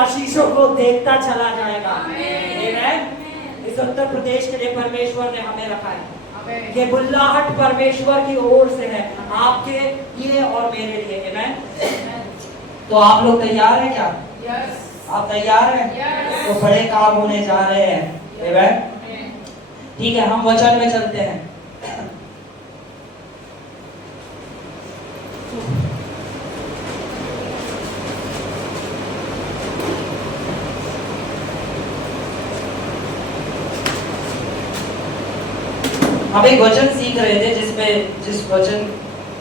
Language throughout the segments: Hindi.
आशीषों को देखता चला जाएगा। आमीन। इस उत्तर प्रदेश के लिए परमेश्वर ने हमें रखा है। ये बुल्लाहट परमेश्वर की ओर से है, आपके लिए और मेरे लिए। आमीन। तो आप लोग तैयार हैं क्या? आप तैयार हैं? तो बड़े काम होने जा रहे हैं। आमीन। ठीक है, हम वचन में चलते हैं। हम एक वचन सीख रहे थे जिस वचन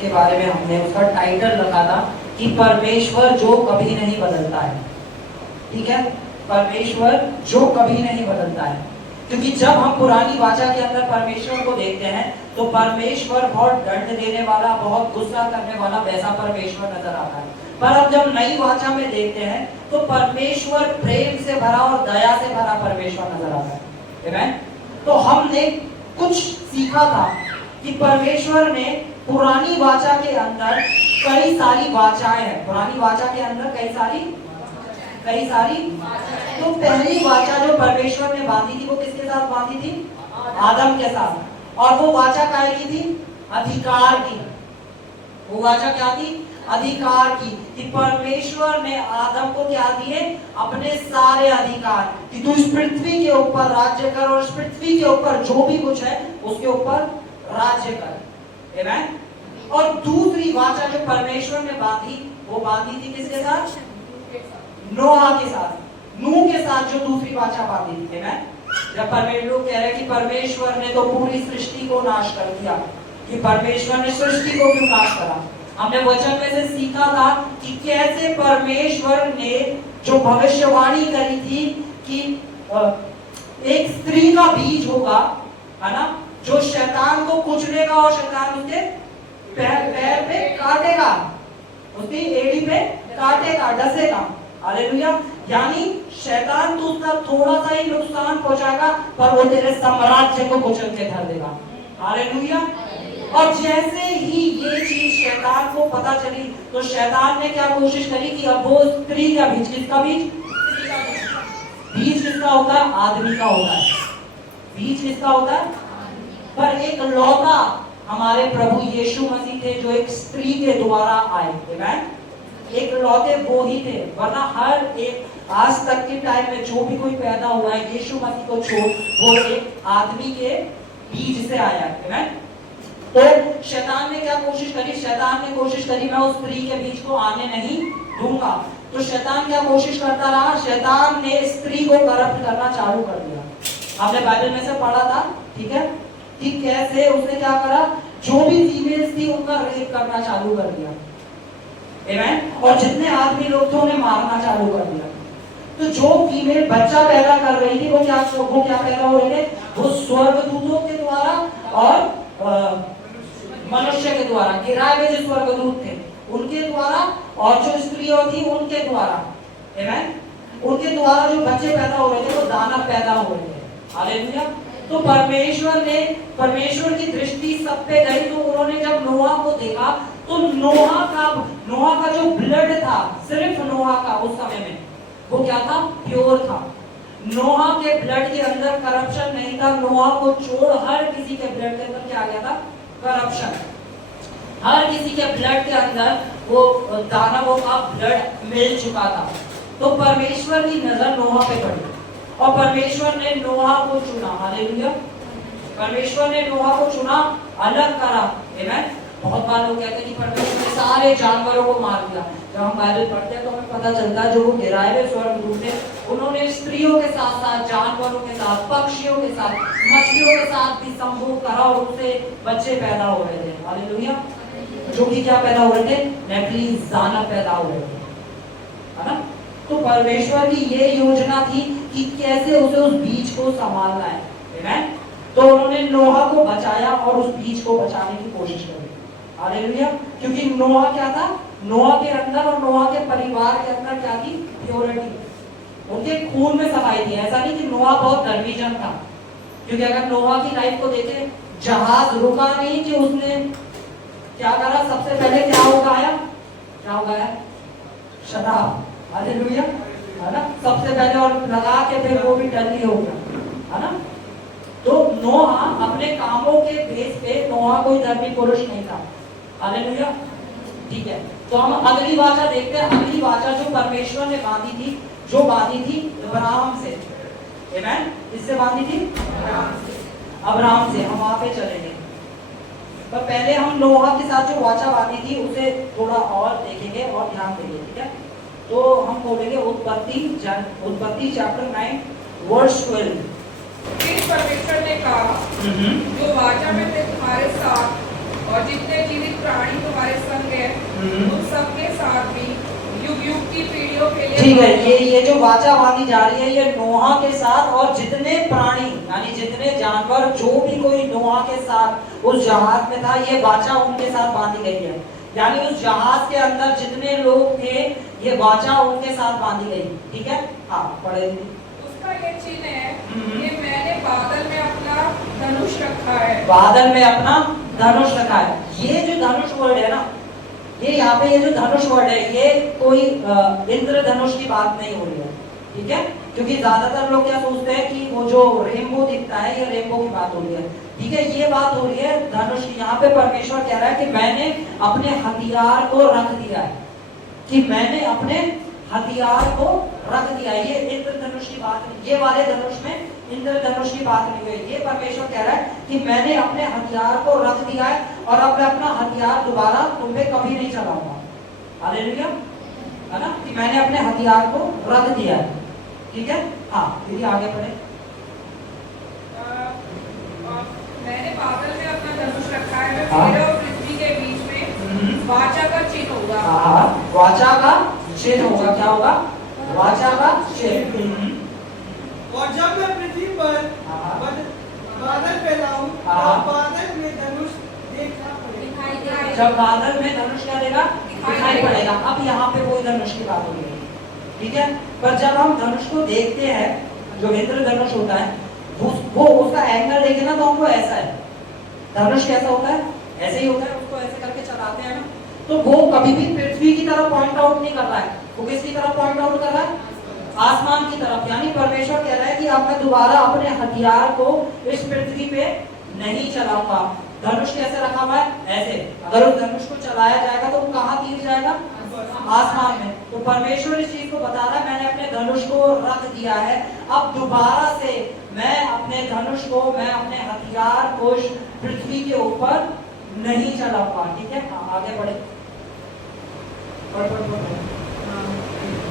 के बारे में हमने उसका टाइटल रखा था कि परमेश्वर जो कभी नहीं बदलता है। ठीक है, परमेश्वर जो कभी नहीं बदलता है। क्योंकि जब हम पुरानी वाचा के अंदर परमेश्वर को देखते हैं तो परमेश्वर बहुत दंड देने वाला, बहुत गुस्सा करने वाला वैसा परमेश्वर नजर आता है। पर अब जब नई वाचा में देखते हैं तो परमेश्वर प्रेम से भरा और दया से भरा परमेश्वर नजर आता है। आमीन। तो हमने कुछ सीखा था कि परमेश्वर ने पुरानी वाचा के अंदर कई सारी वाचाएं हैं। पुरानी वाचा के अंदर कई सारी तो पहली वाचा जो परमेश्वर ने बांधी थी वो किसके साथ बांधी थी? आदम के साथ। और वो वाचा काय की थी? अधिकार की। वो वाचा क्या थी? अधिकार की। कि परमेश्वर ने आदम को क्या दिए? अपने सारे अधिकार, कि तू इस पृथ्वी के ऊपर राज्य कर और इस पृथ्वी के ऊपर जो भी कुछ है उसके ऊपर राज्य कर। आमीन। और दूसरी वाचा जो परमेश्वर ने बांधी वो बांधी थी किसके साथ? नोहा के साथ। नूह के साथ जो दूसरी वाचा बांधी थी। आमीन। जब परमेश्वर कह रहे कि परमेश्वर ने तो पूरी सृष्टि को नाश कर दिया, कि परमेश्वर ने सृष्टि को क्यों नाश करा? हमने वचन में से सीखा था कि कैसे परमेश्वर ने जो भविष्यवाणी करी थी कि एक स्त्री का बीज होगा, है ना, जो शैतान को कुचलेगा और शैतान उसके पैर पे काटेगा, उसकी एड़ी पे काटेगा, डसेगा। हालेलुया। यानी शैतान तो उसका थोड़ा सा ही नुकसान पहुंचाएगा पर वो तेरे साम्राज्य को कुचल के धर देगा। हालेलुया। और जैसे ही ये चीज शैतान को पता चली तो शैतान ने क्या कोशिश करी कि अब वो स्त्री का बीज, किसका बीज? बीज किसका होता है? आदमी का होता है। बीज किसका होता है? पर एक लौता हमारे प्रभु यीशु मसीह थे जो एक स्त्री के द्वारा आए। आमीन। एक लौते वो ही थे, वरना हर एक आज तक के टाइम में जो भी कोई पैदा हुआ है यीशु मसीह को छोड़ वो एक आदमी के बीज से आया है। आमीन। तो शैतान ने क्या कोशिश करी? शैतान ने कोशिश करी मैं उस स्त्री के बीज को आने नहीं दूंगा। तो शैतान क्या कोशिश करता रहा? शैतान ने स्त्री को करप्ट करना चालू कर दिया। आपने बाइबल में से पढ़ा था, ठीक है, कि कैसे उसने क्या करा? जो भी फीमेल्स थी उनका रेप करना चालू कर दिया। आमीन। और जितने आदमी लोग थे उन्हें मारना चालू कर दिया। तो जो फीमेल बच्चा पैदा कर रही थी वो क्या पैदा हो रहे थे? वो स्वर्गदूतों के द्वारा और मनुष्य के द्वारा, गिराए हुए जो स्वर्गदूत थे उनके द्वारा और जो स्त्रियों थी उनके द्वारा। आमीन। उनके द्वारा जो बच्चे पैदा हो रहे थे वो दानव पैदा हो रहे थे। हालेलुया। तो परमेश्वर की दृष्टि सब पे गई। तो उन्होंने जब नोहा को देखा तो नोहा का जो ब्लड था, सिर्फ नोहा का उस समय में वो क्या था? प्योर था। नोहा के ब्लड के अंदर करप्शन नहीं था। नोहा को छोड़ हर किसी के ब्लड के अंदर क्या आ गया था? करप्शन। हर किसी के ब्लड के अंदर वो दानवों का ब्लड मिल चुका था। तो परमेश्वर की नजर नोहा पे पड़ी और परमेश्वर ने नोहा को चुना। हालेलुया। परमेश्वर ने नोहा को चुना, अलग करा। आमीन। बहुत बार लोग कहते हैं कि परमेश्वर ने सारे जानवरों को मार दिया। जब हम बाइबल पढ़ते हैं तो हमें पता चलता है जो वो गिराए हुए स्वर्गदूत थे उन्होंने स्त्रियों के साथ साथ, जानवरों के साथ, पक्षियों के साथ, मछलियों के साथ भी संभोग करा और उससे बच्चे पैदा हो रहे थे। हालेलुया। जो कि क्या पैदा हो रहे थे? नकली दानव पैदा हो रहे थे, है ना। तो परमेश्वर की ये योजना थी कि कैसे उसे उस बीज को संभालना है। आमीन। तो उन्होंने नोहा को बचाया और उस बीज को बचाने की कोशिश करी। हालेलुया। क्योंकि नोहा क्या था? नोहा के अंदर और नोहा के परिवार के अंदर क्या थी? प्योरिटी उनके खून में समाई थी। ऐसा नहीं कि नोहा बहुत धर्मीजन था, क्योंकि अगर नोहा की लाइफ को देखें, जहाज रुका नहीं कि उसने क्या करा? सबसे पहले क्या उगाया? शराब। हालेलुया। है ना, सबसे पहले, और लगा के फिर वो भी टल्ली हो गया, है ना। तो नोहा अपने कामों के बेस पे नोहा कोई धर्मी पुरुष नहीं था। हालेलुया, ठीक है। तो हम अगली वाचा देखते हैं। अगली वाचा जो परमेश्वर ने बांधी थी, जो बांधी थी अब्राहम से, आमेन, इससे बांधी थी अब्राहम से। हम वहां पे चलेंगे, पर पहले हम नोहा के साथ जो वाचा बांधी थी उसे थोड़ा और देखेंगे और ध्यान देंगे, ठीक है। तो हम बोलेंगे उत्पत्ति चैप्टर 9 वर्स 12। फिर परमेश्वर ने कहा, जो वाचा में थे तुम्हारे साथ और जितने जीवित प्राणी तुम्हारे संग हैं, उन सबके साथ भी युग युग की पीढ़ियों के लिए। ठीक है, ये जो वाचा बांधी जा रही है, ये नोहा के साथ और जितने प्राणी यानी जितने जानवर, जो भी कोई नोहा के साथ उस जहाज में था, ये वाचा उनके साथ बांधी गई है। यानी उस जहाज के अंदर जितने लोग थे, ये वाचा उनके साथ बांधी गई, ठीक है। हाँ, पढ़े। उसका ये चिन्ह है कि मैंने बादल में अपना धनुष रखा है। बादल में अपना धनुष रखा है। ये जो धनुष वर्ड है ना, ये यहाँ पे ये जो धनुष वर्ड है, ये कोई इंद्रधनुष की बात नहीं हो रही है, ठीक है। क्योंकि ज्यादातर लोग क्या सोचते हैं कि वो जो रेनबो दिखता है, ये रेनबो की बात हो रही है, ठीक है। ये बात हो रही है धनुष की। यहाँ पे परमेश्वर कह रहा है कि मैंने अपने हथियार को रख दिया है, कि मैंने अपने हथियार को रख दिया है। ये इंद्रधनुष की बात नहीं, ये वाले धनुष में इंद्रधनुष की बात नहीं हुई। ये परमेश्वर कह रहा है कि मैंने अपने हथियार को रख दिया है और अब मैं अपना हथियार दोबारा तुम पे कभी नहीं चलाऊंगा। हालेलुया, है ना, कि मैंने अपने हथियार को रख दिया है, ठीक है। हाँ, फिर आगे बढ़े। मैंने बादल में अपना धनुष रखा है, मेरे और पृथ्वी के बीच में वाचा का चिन्ह होगा। वाचा का चिन्ह होगा। क्या होगा? वाचा का चिन्ह। और जब मैं पृथ्वी पर बादल फैलाऊं, तब बादल में धनुष देखना पड़ेगा। जब बादल में धनुष क्या देगा? दिखाई पड़ेगा। अब यहाँ पे कोई धनुष की बात हो रही है, ठीक है। पर जब हम धनुष को देखते हैं, जो इंद्रधनुष होता है, वो उसका एंगल देखे ना, तो हमको ऐसा है। धनुष कैसा होता है? ऐसे ही होता है। उसको ऐसे करके चलाते हैं ना, तो वो कभी भी पृथ्वी की तरफ पॉइंट आउट नहीं कर रहा है। वो किसकी तरफ पॉइंट आउट कर रहा है? आसमान की तरफ। यानी परमेश्वर कह रहा है कि अब मैं दोबारा अपने हथियार को इस पृथ्वी पे नहीं चलाऊंगा। धनुष कैसे रखा हुआ है? ऐसे। अगर उस धनुष को चलाया जाएगा तो वो कहाँ तीर जाएगा? आसमान में। तो परमेश्वर इस चीज को बता रहा है, मैंने अपने धनुष को रख दिया है, अब दोबारा से मैं अपने धनुष को, मैं अपने हथियार को पृथ्वी के ऊपर नहीं चलाऊंगा, ठीक है। आगे बढ़े।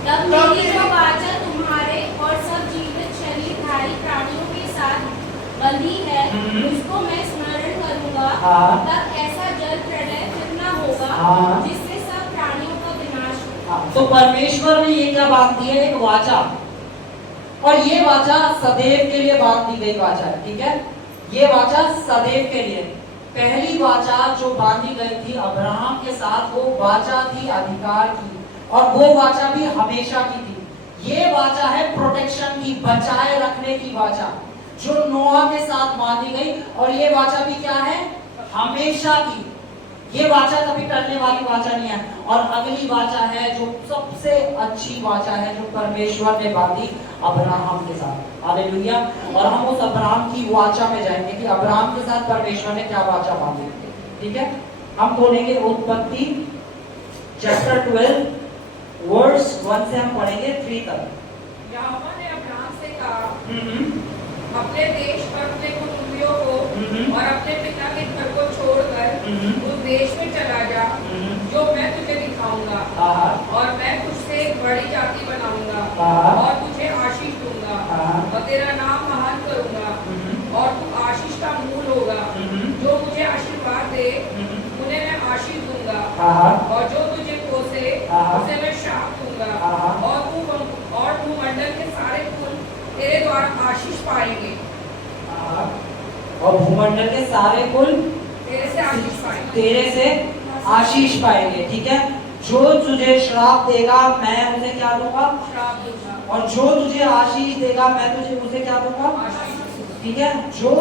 तब मेरी जो वाचा तुम्हारे और सब जीवित शरीरधारी प्राणियों के साथ बंधी है, उसको मैं स्मरण करूंगा। तब ऐसा जल प्रलय फिर न होगा, जिससे सब प्राणियों का विनाश हो। तो परमेश्वर ने ये क्या बात दी है? एक वाचा। और ये वाचा सदैव के लिए बात दी गई वाचा है, ठीक है। ये वाचा सदैव के लिए। पहली वाचा जो बांधी गई थी अब्राहम के साथ, वो वाचा थी अधिकार की, और वो वाचा भी हमेशा की थी। ये वाचा है प्रोटेक्शन की, बचाए रखने की वाचा, जो नोआ के साथ बांधी गई। और ये वाचा भी क्या है? हमेशा की। ये वाचा कभी टलने वाली वाचा नहीं है। और अगली वाचा है जो सबसे अच्छी वाचा है, जो परमेश्वर ने बांधी अब्राहम के साथ। हालेलुया। और हम उस अब्राहम की वाचा में जाएंगे कि अब्राहम के साथ परमेश्वर ने क्या वाचा बांधी, ठीक है। हम बोलेंगे उत्पत्ति चैप्टर 12 वर्स 1 से हम पढ़ेंगे 3 तक। यहोवा ने अब्राहम से कहा, अपने देश और अपने कुटुंबियों को और अपने पिता के घर को छोड़कर उस देश में चला जा, जो मैं तुझे दिखाऊंगा, और मैं तुझसे एक बड़ी जाति बनाऊंगा और तुझे आशीष दूंगा और तेरा नाम महान करूंगा, और तू आशीष का मूल होगा। जो मुझे आशीर्वाद दे उन्हें मैं आशीष दूंगा, और जो तुझे कोसे उसे मैं शाप दूंगा, और तू मंडल के सारे कुल तेरे द्वारा आशीष पाएंगे। और भूमंडल के सारे कुल तेरे से आशीष पाएंगे। तेरे से आशीष पाएंगे, ठीक है। जो तुझे श्राप देगा मैं उसे क्या दूंगा? श्राप दूंगा। और जो तुझे आशीष देगा मैं तुझे उसे क्या दूंगा? ठीक है। जो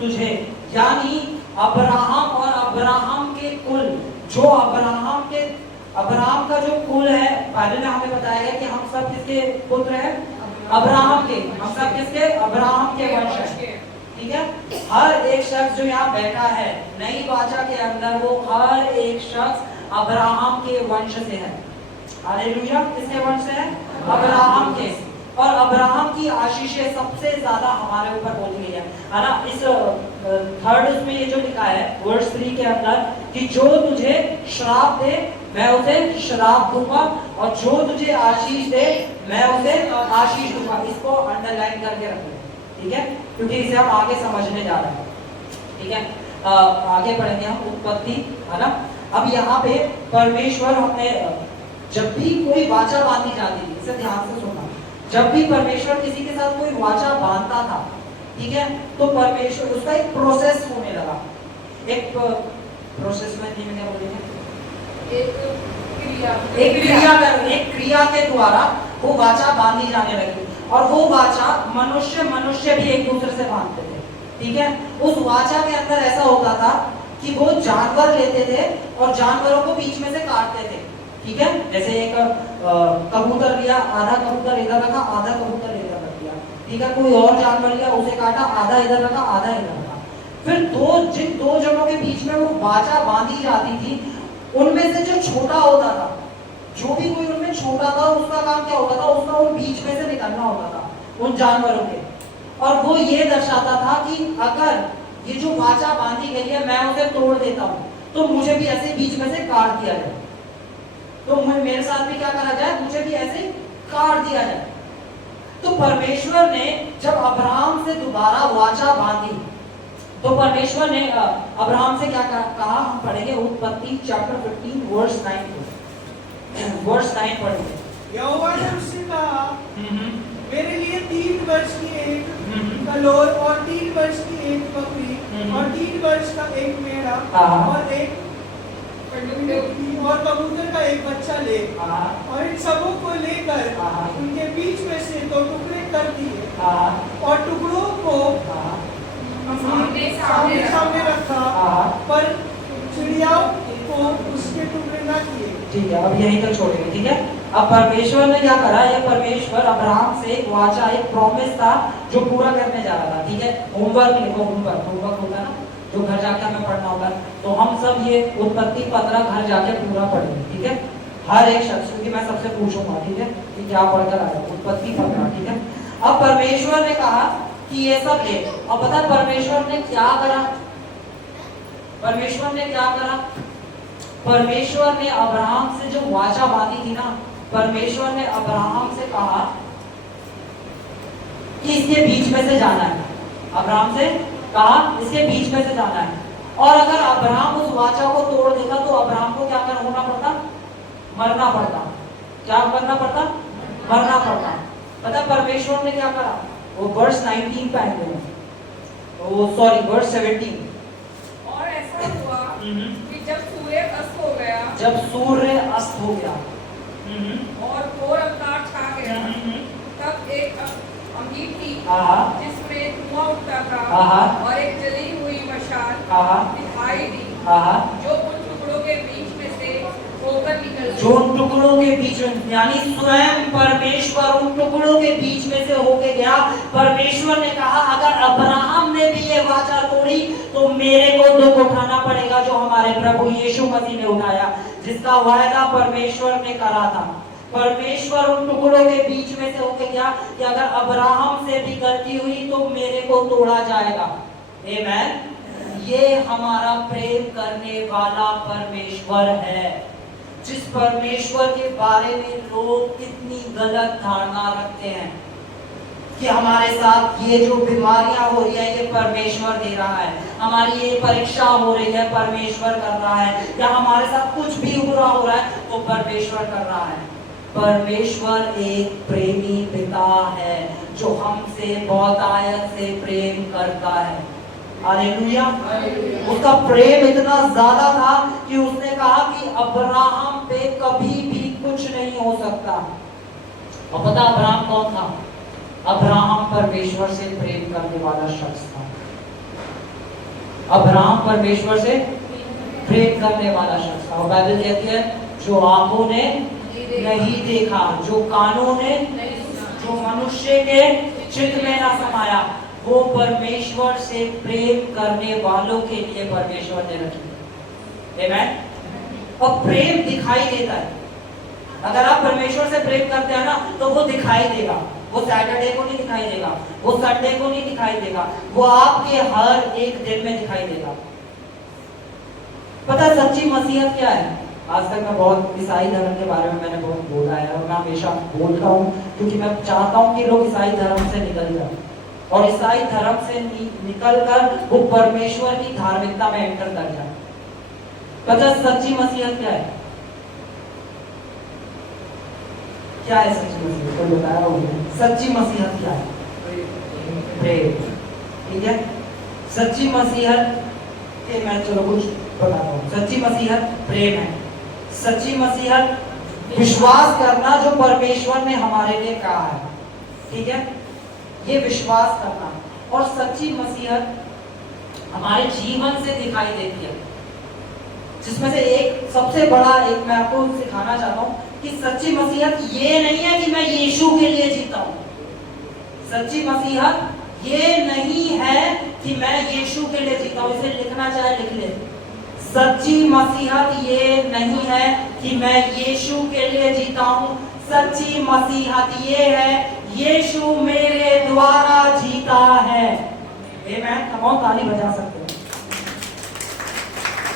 तुझे, यानी अब्राहम और अब्राहम के कुल, जो अब्राहम के अब्राहम का जो कुल है, बाइबल में हमें बताया गया कि हम सब किसके पुत्र हैं? अब्राहम के। हम सब किसके? अब्राहम के वंश हैं। ठीक है, हर एक शख्स जो यहाँ बैठा है नई वाचा के अंदर, वो हर एक शख्स अब्राहम के वंश से है। हालेलुया। किसके वंश से है? अब्राहम के। और अब्राहम की आशीषें सबसे ज्यादा हमारे ऊपर बोली गई है ना। इस थर्ड उसमें ये जो लिखा है वर्स 3 के अंदर कि जो तुझे श्राप दे मैं उसे श्राप दूंगा, और जो तुझे आशीष दे मैं उसे आशीष दूंगा। इसको अंडरलाइन करके रखो, ठीक है, क्योंकि इसे हम आगे समझने जा रहे हैं। ठीक है, आगे पढ़ेंगे हम उत्पत्ति, है ना। अब यहाँ पे परमेश्वर, हमने जब भी कोई वाचा बांधी जाती थी, इसे ध्यान से सुनना, जब भी परमेश्वर किसी के साथ कोई वाचा बांधता था, ठीक है, तो परमेश्वर उसका एक प्रोसेस होने लगा। एक प्रोसेस में क्या बोलेंगे? एक क्रिया के द्वारा वो वाचा बांधी जाने लगी, और वो वाचा मनुष्य भी एक दूसरे से बांधते थे। ठीक है, उस वाचा के अंदर ऐसा होता था कि वो जानवर लेते थे और जानवरों को बीच में से काटते थे। ठीक है, जैसे एक कबूतर लिया, आधा कबूतर इधर रखा, आधा कबूतर इधर रख दिया। ठीक है, कोई और जानवर लिया, उसे काटा, आधा इधर रखा, आधा इधर रखा। फिर जिन दो जगहों के बीच में वो वाचा बांधी जाती थी, उनमें से जो छोटा होता था, जो भी कोई उनमें छोटा था, उसका काम क्या होता था? उसका उन बीच में से निकलना होता था उन जानवरों के। और वो ये दर्शाता था कि अगर ये जो वाचा बांधी गई है मैं उसे तोड़ देता हूं, तो मुझे भी ऐसे बीच में से काट दिया जाए। तो मेरे साथ भी क्या करा जाए? मुझे भी ऐसे काट दिया जाए। तो परमेश्वर ने जब अब्राहम से दोबारा वाचा बांधी, तो परमेश्वर ने अब्राहम से क्या कहा? हम पढ़ेंगे उत्पत्ति चैप्टर 15 वर्स 9 वर्स 9 पढ़ेंगे। यहोवा ने उससे कहा, मेरे लिए 3 वर्ष की एक कलोर और 3 वर्ष की एक बकरी और 3 वर्ष का एक मेढ़ा और कबूतर का एक बच्चा ले, और इन सबों को लेकर उनके बीच में से 2 टुकड़े कर दिए, और टुकड़ों को सामने रखा, पर चिड़ियाओं को उसके टुकड़े ना किए। ठीक है, अब यहीं तक छोड़ेंगे। ठीक है, अब परमेश्वर ने क्या करा? ये परमेश्वर अब्राहम से एक वाचा, एक प्रॉमिस था जो पूरा करने जा रहा था। ठीक है, होमवर्क लिखो, होमवर्क होगा ना जो घर जाके हमें पढ़ना होगा, तो हम सब ये उत्पत्ति 15 घर जाके पूरा पढ़ेंगे। ठीक है, हर एक शख्स, क्योंकि मैं सबसे पूछूंगा, ठीक है, कि क्या पढ़कर आया उत्पत्ति 15। ठीक है, अब परमेश्वर ने कहा कि ये सब ले। अब पता परमेश्वर ने क्या करा? परमेश्वर ने क्या करा? परमेश्वर ने अब्राहम से जो वाचा बांधी थी ना, परमेश्वर ने अब्राहम से कहा कि इसके बीच में से जाना है। अब्राहम से कहा इसके बीच में से जाना है। और अगर अब्राहम उस वाचा को तोड़ देता तो अब्राहम को क्या होना पड़ता? मरना पड़ता। क्या करना पड़ता? मरना पड़ता। पता परमेश्वर ने क्या करा? वो वर्स 19 पे आएंगे, वो सॉरी वर्स 17। और ऐसा हुआ कि जब सूर्य अस्त हो गया, और घोर अंधकार छा गया, तब एक अंगीठी थी जिसमें धुआं उठता था, और एक जली हुई मशाल दिखाई दी, जो उन टुकड़ों के बीच में से होकर निकल, जो उन टुकड़ों के बीच में, यानी स्वयं परमेश्वर उन टुकड़ों के बीच में से होके गया। परमेश्वर ने कहा अगर अब्राहम ने भी ये वाचा तोड़ी तो मेरे को दुख उठाना पड़ेगा जो हमारे प्रभु यीशु मसीह ने उठाया, जिसका वायदा परमेश्वर ने करा था। परमेश्वर उन टुकड़ों के बीच में से होके गया कि अगर अब्राहम से भी गलती हुई तो मेरे को तोड़ा जाएगा। आमीन। ये हमारा प्रेम करने वाला परमेश्वर है, जिस परमेश्वर के बारे में लोग कितनी गलत धारणा रखते हैं कि हमारे साथ ये जो बीमारियां हो रही है ये परमेश्वर दे रहा है, हमारी ये परीक्षा हो रही है परमेश्वर कर रहा है, या हमारे साथ कुछ भी बुरा हो रहा है तो परमेश्वर कर रहा है। परमेश्वर एक प्रेमी पिता है जो हमसे बहुतायत से प्रेम करता है। हालेलुया। उसका प्रेम इतना ज्यादा था कि उसने कहा कि अब्राहम पे कभी भी कुछ नहीं हो सकता। और पता अब्राहम कौन था? अब्राहम परमेश्वर से प्रेम करने वाला शख्स था। अब्राहम परमेश्वर से प्रेम करने वाला शख्स था। और बाइबल कहती है जो आंखों ने नहीं देखा, जो कानों ने, जो मनुष्य के चित्त में ना समाया, वो परमेश्वर से प्रेम करने वालों के लिए परमेश्वर ने रखी है। आमेन। और प्रेम दिखाई देता है। अगर आप परमेश्वर से प्रेम करते हैं ना, तो वो दिखाई देगा। वो सैटरडे को नहीं दिखाई देगा, वो संडे को नहीं दिखाई देगा, वो आपके हर एक दिन में दिखाई देगा। पता है सच्ची मसीहत क्या है? आज तक मैं बहुत ईसाई धर्म के बारे में मैंने बहुत बोला है, और मैं हमेशा बोलता हूँ क्योंकि मैं चाहता हूँ कि लोग ईसाई धर्म से निकल जाए, और ईसाई धर्म से निकल कर वो परमेश्वर की धार्मिकता में एंटर कर जाए। पता सच्ची मसीहत क्या है? क्या है सच्ची मसीहत? कोई बताया होगा सच्ची मसीहत क्या है? प्रेम। ठीक है, सच्ची मसीहत के मैं चलो कुछ बताता हूँ। सच्ची मसीहत प्रेम है। सच्ची मसीहत विश्वास करना जो परमेश्वर ने हमारे लिए कहा है। ठीक है, ये विश्वास करना। और सच्ची मसीहत हमारे जीवन से दिखाई देती है, जिसमें से एक सबसे बड़ा एक मैं आपको सिखाना चाहता हूँ कि सच्ची मसीहत ये नहीं है कि मैं यीशु के लिए जीता हूँ। सच्ची मसीहत ये नहीं है कि मैं यीशु के लिए जीता हूँ। इसे लिखना चाहे लिख ले। सच्ची मसीहत ये नहीं है कि मैं यीशु के लिए जीता हूँ। सच्ची मसीहत ये है यीशु मेरे द्वारा जीता है। आमेन। कम ऑन, ताली बजा सकते हैं,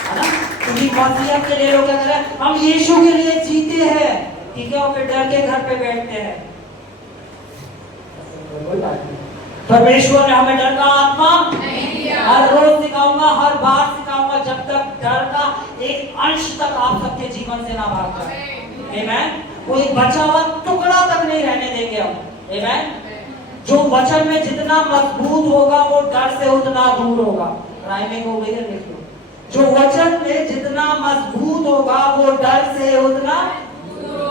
है ना? क्योंकि मसीहत के लिए लोग क्या कर रहे हैं? हम यीशु के लिए जीते हैं, ठीक है, और फिर डर के घर पे बैठते हैं। परमेश्वर ने हमें डर का आत्मा नहीं दिया। हर रोज सिखाऊंगा, हर बार सिखाऊंगा, जब तक डर का एक अंश तक आप सबके जीवन से ना भाग जाए। आमेन। कोई बचा हुआ टुकड़ा तक नहीं रहने देंगे हम। आमेन। जो वचन में जितना मजबूत होगा वो डर से उतना दूर होगा। राइमिंग हो गई है, देख लो। जो वचन में जितना मजबूत होगा वो डर से उतना।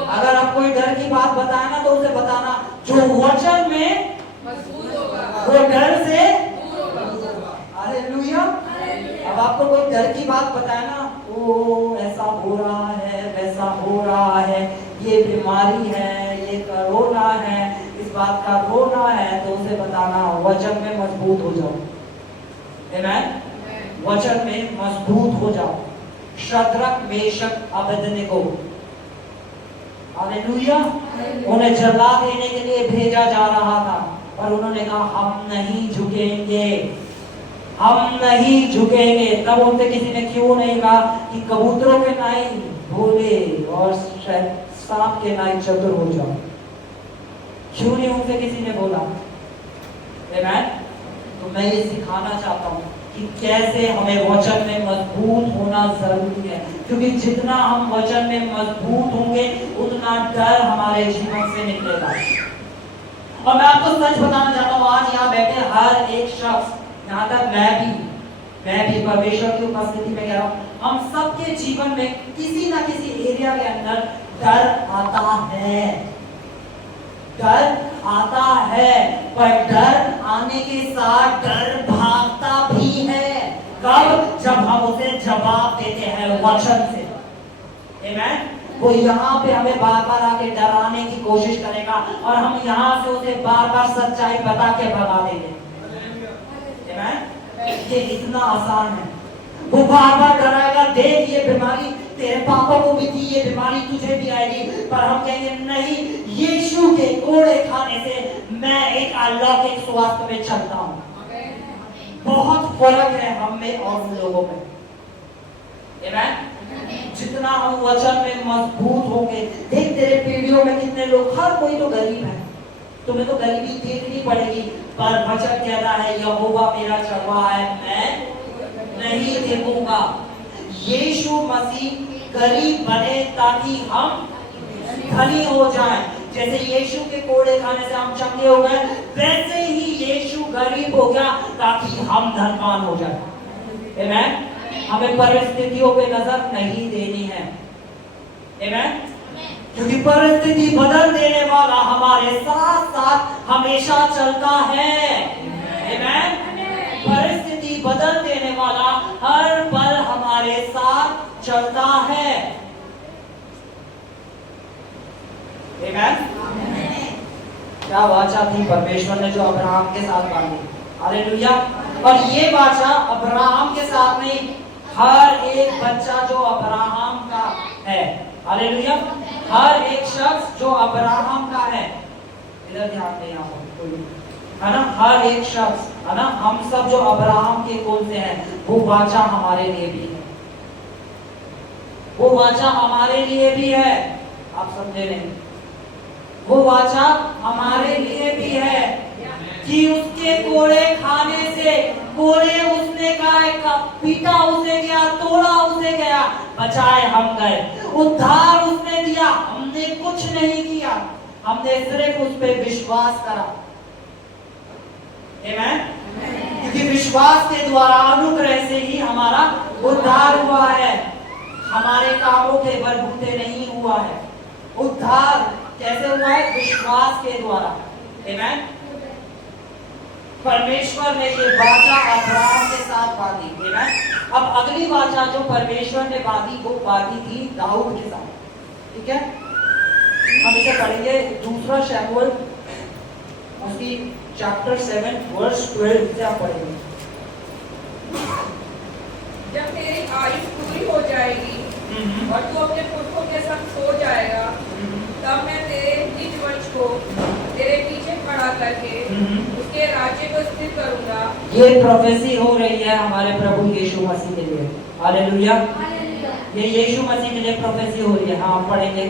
अगर आप कोई डर की बात बताए ना तो उसे बताना जो वचन में मजबूत होगा वो डर से दूर होगा। हालेलुया। अब आपको कोई डर की बात बताए ना, ओ ऐसा हो रहा है, वैसा हो रहा है, ये बीमारी है, ये कोरोना है, इस बात का रोना है, तो उसे बताना वचन में मजबूत हो जाओ। आमेन। वचन में मजबूत हो जाओ। शद्रक, मेशक, अबेदनेगो, हालेलुया, उन्हें जला देने के लिए भेजा जा रहा था, पर उन्होंने कहा हम नहीं झुकेंगे, हम नहीं झुकेंगे। तब उनसे किसी ने क्यों नहीं कहा कि कबूतरों के नाई भोले और सांप के नाई चतुर हो जाओ? क्यों नहीं उनसे किसी ने बोला? आमेन। तो मैं ये सिखाना चाहता हूँ कि कैसे हमें वचन में मजबूत होना जरूरी है, क्योंकि जितना हम वचन में मजबूत होंगे उतना डर हमारे जीवन से निकलेगा। और मैं आपको सच बताना चाहता हूँ, आज यहाँ बैठे हर एक शख्स, यहाँ तक मैं भी परमेश्वर की उपस्थिति में कह रहा हूँ, हम सबके जीवन में किसी ना किसी एरिया के अंदर डर आता है। डर आता है, पर डर आने के साथ डर भागता भी है। कब? जब हम उसे जवाब देते हैं वचन से। आमेन। वो यहाँ पे हमें बार बार आके डराने की कोशिश करेगा और हम यहाँ से उसे बार बार सच्चाई बता के भगा देंगे। आमेन। ये इतना आसान है। वो बार बार डराएगा, देख ये बीमारी तेरे पापा को भी थी, ये बीमारी तुझे भी आएगी, पर हम कहेंगे नहीं, यीशु के कोड़े खाने से मैं एक अलौकिक स्वास्थ्य में चलता हूँ। बहुत फर्क है हम में और उन लोगों में। आमेन। जितना हम वचन में मजबूत होंगे, देख तेरे पीढ़ियों में कितने लोग, हर कोई तो गरीब है, तुम्हें तो गरीबी देखनी पड़ेगी, पर वचन कहता है यहोवा मेरा चरवाहा है, मैं नहीं देखूंगा। यीशु मसीह गरीब बने ताकि हम धनी हो जाएं। जैसे यीशु के कोड़े खाने से हम चंगे हो गए, वैसे ही यीशु गरीब हो गया ताकि हम धनवान हो जाएं। आमेन। हमें परिस्थितियों पे नजर नहीं देनी है। आमेन। क्योंकि परिस्थिति बदल देने वाला हमारे साथ साथ हमेशा चलता है। आमेन। परिस्थिति बदल देने वाला हर पल हमारे साथ चलता है। आमेन। क्या वाचा थी परमेश्वर ने जो अब्राहम के साथ बांधी, हालेलुया। और ये वाचा अब्राहम के साथ नहीं, हर एक बच्चा जो अब्राहम का है, हालेलुया, हर एक शख्स जो अब्राहम का है, इधर ध्यान दें, यहाँ पर कोई है ना, हर एक शख्स है ना, हम सब जो अब्राहम के कुल से हैं, वो वाचा हमारे लिए भी है, वो वाचा हमारे लिए भी है। आप समझे नहीं? वो वाचा हमारे लिए भी है कि उसके कोड़े खाने से, कोड़े उसने का पीटा उसे गया, तोड़ा उसे गया, बचाए हम गए, उद्धार उसने दिया, हमने कुछ नहीं किया, हमने सिर्फ उस पर विश्वास करा। आमेन। क्योंकि विश्वास के द्वारा, अनुग्रह से ही हमारा उद्धार हुआ है, हमारे कामों के बलबूते नहीं हुआ है। उद्धार कैसे हुआ है? विश्वास के द्वारा। आमेन। परमेश्वर ने ये वाचा अब्राहम के साथ बांधी। आमेन। अब अगली वाचा जो परमेश्वर ने बांधी, वो बांधी थी दाऊद के साथ। ठीक है, हम इसे पढ़ेंगे दूसरा शमूएल, उसकी चैप्टर 7 वर्स 12 से आप पढ़ेंगे। जब तेरी आयु पूरी हो जाएगी और तू अपने पुरखों के संग सो जाएगा, तब मैं तेरे निज वंश को तेरे पीछे खड़ा करके उसके राज्य को स्थिर करूंगा। ये प्रोफेसी हो रही है हमारे प्रभु यीशु मसीह के लिए। हालेलुया। ये यीशु मसीह के लिए प्रोफेसी हो रही है। हाँ, पढ़ेंगे।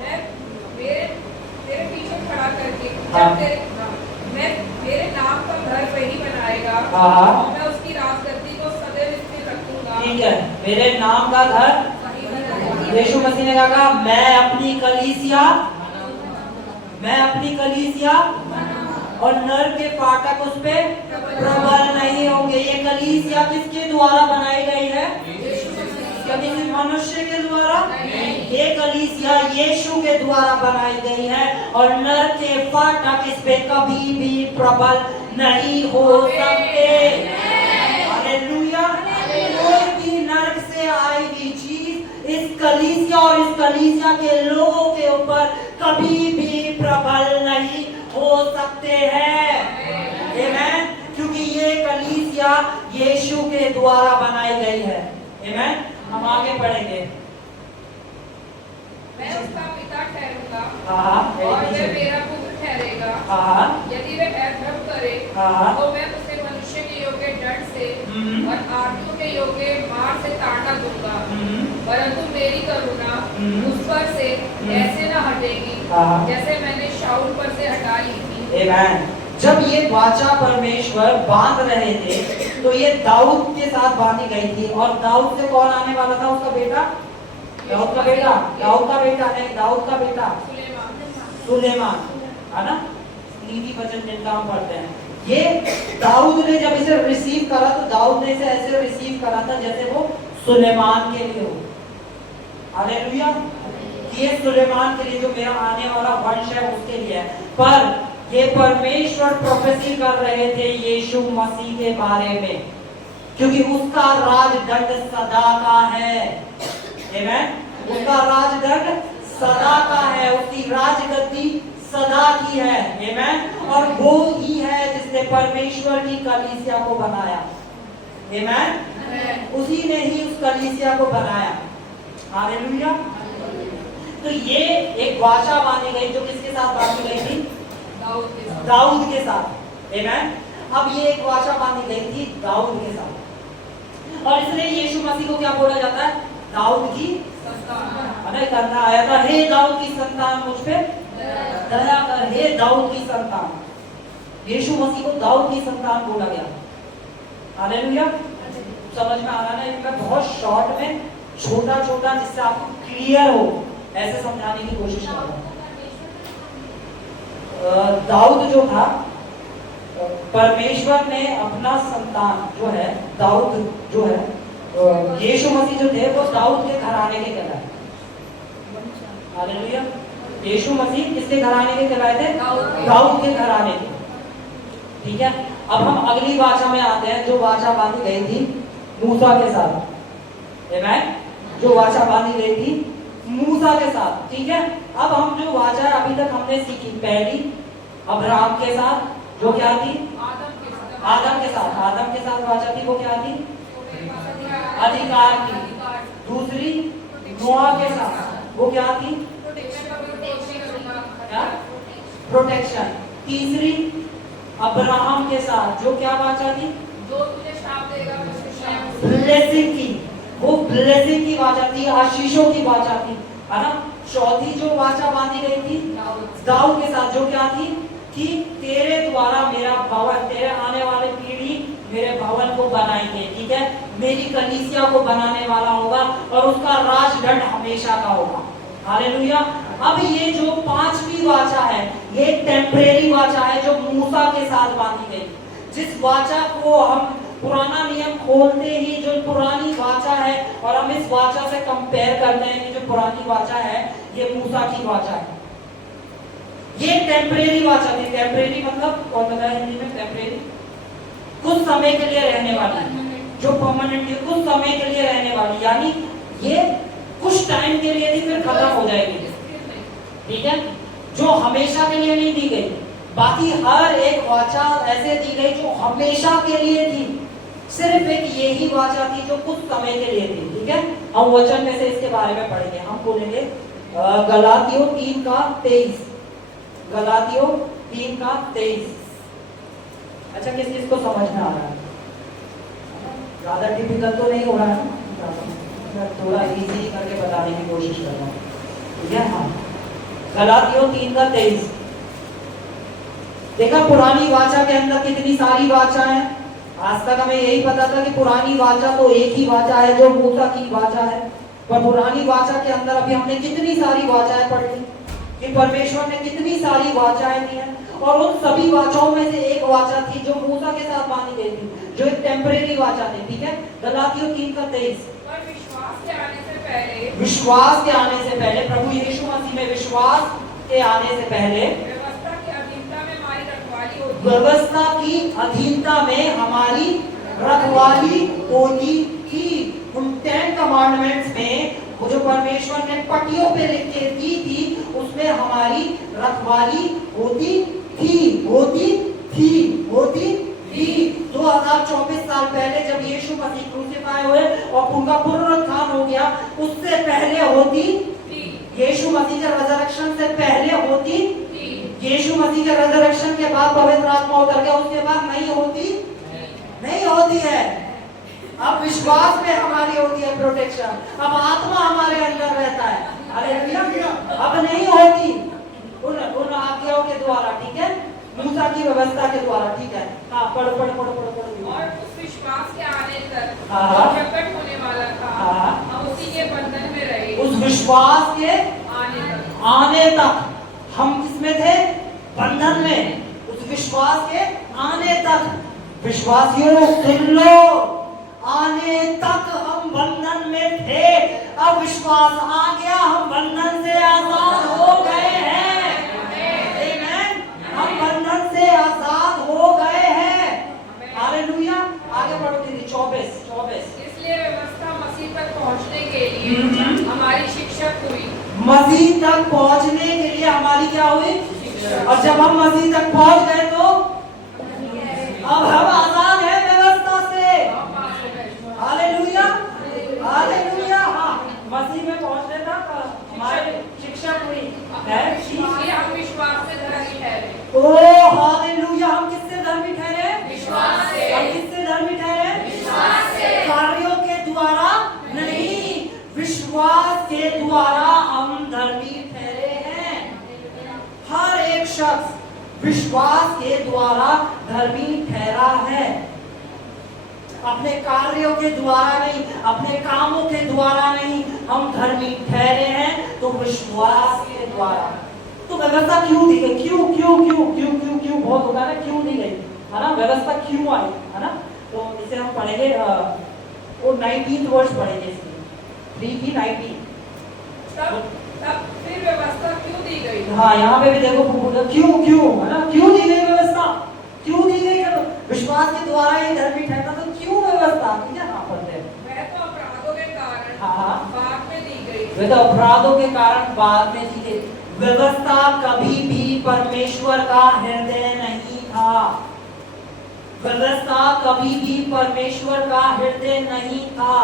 मैं तेरे पीछे खड़ा करके हाँ। मैं मेरे नाम का घर वही बनाएगा, हाँ। मैं उसकी राजगद्दी को सदैव स्थिर रखूंगा। ठीक है, मेरे नाम का घर, यीशु मसीह ने कहा मैं अपनी कलीसिया और नर के फाटक उस पे प्रबल नहीं होंगे। ये कलीसिया किसके द्वारा बनाई गई है? कभी मनुष्य के द्वारा? ये कलीसिया यीशु के द्वारा बनाई गई है, और नर के फाटक इस पे कभी भी प्रबल नहीं हो सकते। हालेलुया। कोई भी नर्क से आई हुई चीज इस कलीसिया और इस कलीसिया के लोगों के ऊपर कभी भी प्रबल नहीं हो सकते हैं। आमेन। क्योंकि ये कलीसिया यीशु के द्वारा बनाई गई है। आमेन। हम आगे पढ़ेंगे। मैं उसका पिता ठहरूंगा और वह मेरा पुत्र ठहरेगा। यदि वह अधर्म करे तो मैं उसे मनुष्य के योग्य दंड से और आदमियों के योग्य मार से ताड़ना दूंगा, परंतु मेरी करुणा उस पर से ऐसे न हटेगी जैसे मैंने शाऊल पर से हटा ली थी। आमेन। जब ये वाचा परमेश्वर बांध रहे थे, तो ये दाऊद के साथ बांधी गई थी, और दाऊद से कौन आने वाला था? उसका बेटा, दाऊद का बेटा नहीं, दाऊद का बेटा सुलेमान, है ना। नीति वचन जिनका हम पढ़ते हैं, ये दाऊद ने जब इसे रिसीव करा, तो दाऊद ने इसे ऐसे रिसीव करा था जैसे वो सुलेमान के लिए हो। हालेलुया। ये सुलेमान के लिए, जो मेरा आने वाला वंश है, उसके लिए है। पर ये परमेश्वर प्रोफेसी कर रहे थे यीशु मसीह के बारे में, क्योंकि उसका राजदंड सदा का है। आमेन। उसका राजदंड सदा का है, उसकी राजगद्दी सदा की है। आमेन। और वो ही है जिसने परमेश्वर की कलीसिया को बनाया। आमेन। उसी ने ही उस कलीसिया को बनाया। हालेलुया। तो ये एक वाचा बांधी गई, जो किसके साथ बांधी गई थी? दाऊद के साथ। आमेन। अब ये एक वाचा बांधी गई थी दाऊद के साथ, और इसलिए यीशु मसीह को क्या बोला जाता है? दाऊद की संतान। अरे करना आया था, हे दाऊद की संतान मुझ पे दया कर, हे दाऊद की संतान। यीशु मसीह को दाऊद की संतान बोला गया। हालेलुया। समझ में आ रहा है? मैं बहुत शॉर्ट में, छोटा छोटा, जिससे आपको क्लियर हो, ऐसे समझाने की कोशिश कर रहा हूं। दाऊद जो था, परमेश्वर ने अपना संतान जो है, दाऊद जो है, यीशु मसीह जो थे, वो दाऊद के घराने के कहलाए। हालेलुया। यीशु मसीह किसके घराने के कहलाए थे? दाऊद के घराने के। ठीक है। अब हम अगली वाचा में आते हैं, जो वाचा बांधी गई थी मूसा के साथ। आमेन। जो वाचा बांधी गई थी मूसा के साथ, ठीक है। अब हम जो वाचा अभी तक हमने सीखी, पहली अब्राहम के साथ जो क्या थी, आदम के साथ वाचा थी, वो क्या थी, अधिकार की। दूसरी नोआ के साथ वो क्या थी, क्या, प्रोटेक्शन। तीसरी अब्राहम के साथ जो क्या वाचा थी, जो तुझे श्राप देगा उसको श्राप। ब्लेसिंग की, वो ब्लेसिंग की वाचा थी, आशीषों की वाचा थी, है ना। चौथी जो वाचा बांधी गई थी दाऊद के साथ, जो क्या थी कि तेरे द्वारा मेरा भवन, तेरे आने वाले पीढ़ी मेरे भवन को बनाएंगे, ठीक है, मेरी कलीसिया को बनाने वाला होगा और उसका राजदंड हमेशा का होगा। हालेलुया। अब ये जो पांचवी वाचा है, ये टेम्परेरी वाचा है जो मूसा के साथ बांधी गई। जिस वाचा को हम पुराना नियम खोलते ही जो पुरानी वाचा है और हम इस वाचा से कंपेयर करते हैं कि जो पुरानी वाचा है ये मूसा की वाचा है। ये टेम्परेरी वाचा थी। टेम्परेरी मतलब कौन बताया हिंदी में, टेम्परेरी कुछ समय के लिए रहने वाली, जो परमानेंट कुछ समय के लिए रहने वाली, यानी ये कुछ टाइम के लिए थी फिर खत्म हो जाएगी, ठीक है, जो हमेशा के लिए नहीं दी गई। बाकी हर एक वाचा ऐसे दी गई जो हमेशा के लिए थी, सिर्फ एक यही वाचा थी जो कुछ समय के लिए थी, ठीक है। हम वचन में से इसके बारे में पढ़ेंगे। हम बोलेंगे गलातियों 3:23, गलातियों 3:23। अच्छा, किस किस को समझ में आ रहा है? ज्यादा डिफिकल्ट तो नहीं हो रहा है ना, थोड़ा इजी करके बताने की कोशिश कर रहा हूँ, ठीक है। हाँ, गलातियों 3:23। देखा पुरानी वाचा के अंदर कितनी सारी वाचा है। आज तक हमें यही पता था कि पुरानी वाचा तो एक ही वाचा है जो मूसा की वाचा है, पर पुरानी वाचा के अंदर अभी हमने कितनी सारी वाचाएं पढ़ ली कि परमेश्वर ने कितनी सारी वाचाएं दी हैं, और उन सभी वाचाओं में से एक वाचा थी जो मूसा के साथ बांधी गई थी, जो एक टेम्परेरी वाचा थी, ठीक है। गलातियों 3:23। विश्वास के आने से पहले, प्रभु यीशु मसीह में विश्वास के आने से पहले व्यवस्था की अधीनता में हमारी रखवाली होती थी। उन 10 कमांडमेंट्स में वो जो परमेश्वर ने पट्टियों पे लिख के दी थी, उसमें हमारी रखवाली होती थी, होती थी, होती थी। 2024 साल पहले जब यीशु मसीह क्रूसिफाई हुए और उनका पुनरुत्थान हो गया, उससे पहले होती, यीशु मसीह के रिजरेक्शन से पहले होती, यीशु मसीह के रिजरेक्शन के बाद पवित्र आत्मा उतर गया, उसके बाद नहीं होती, नहीं होती है। अब विश्वास में हमारी होती है प्रोटेक्शन, अब आत्मा हमारे अंदर रहता है, हालेलुया। अब नहीं होती उन आज्ञाओं के द्वारा, ठीक है, मूसा की व्यवस्था के द्वारा, ठीक है। हाँ, पढ़। और उस विश्वास के आने तक जो प्रकट होने वाला था, हम उसी के बंधन में रहे। उस विश्वास के आने तक हम किसमें थे, बंधन में। उस विश्वास के आने तक, विश्वासियों सुन लो, आने तक हम बंधन में थे। अब विश्वास आ गया, हम बंधन से आजाद हो गए हैं। आमीन। हम बंधन से आजाद हो गए हैं। हालेलुया। आगे बढ़ो दीदी। 24। इसलिए व्यवस्था मसीह तक पहुंचने के लिए हमारी शिक्षक हुई। मसीह तक पहुंचने के लिए हमारी क्या हुई, और जब हम मसीह तक पहुंच गए तो अब हम आजाद हैं व्यवस्था से। Hallelujah, hallelujah. हाँ, मसीह में पहुंचने तक हमारी शिक्षक हुई है। हम विश्वास से धर्मी ठहरे। ओ हालेलुया। हम किससे धर्मी ठहरे, विश्वास से। हम किससे धर्मी ठहरे, विश्वास से। कार्यों के द्वारा नहीं, विश्वास के द्वारा हम धर्मी ठहरे हैं। हर एक शख्स विश्वास के द्वारा धर्मी ठहरा है, अपने कार्यों के द्वारा नहीं, अपने कामों के द्वारा नहीं, हम धर्मी ठहरे हैं तो विश्वास के द्वारा। तो व्यवस्था क्यों दी गई, क्यों बहुत होता है ना, क्यों दी गई, है ना, व्यवस्था क्यों आई, है ना। तो इसे हम पढ़ेंगे, वो 19th वर्ष पढ़ेंगे इसमें, 3:19। तब फिर व्यवस्था क्यों दी गई? हाँ, यहाँ पे भी देखो क्यों, है ना, क्यों दी गई व्यवस्था, क्यों दी गई, विश्वास के द्वारा ही धर्मी ठहरना, तो क्यों व्यवस्था, ठीक है। हाँ, पढ़ते हैं। वह तो अपराधों के कारण हाँ। बाद में दी गई। वे तो अपराधों के कारण बाद में जीते। व्यवस्था कभी भी परमेश्वर का हृदय नहीं था। व्यवस्था कभी भी परमेश्वर का हृदय नहीं था।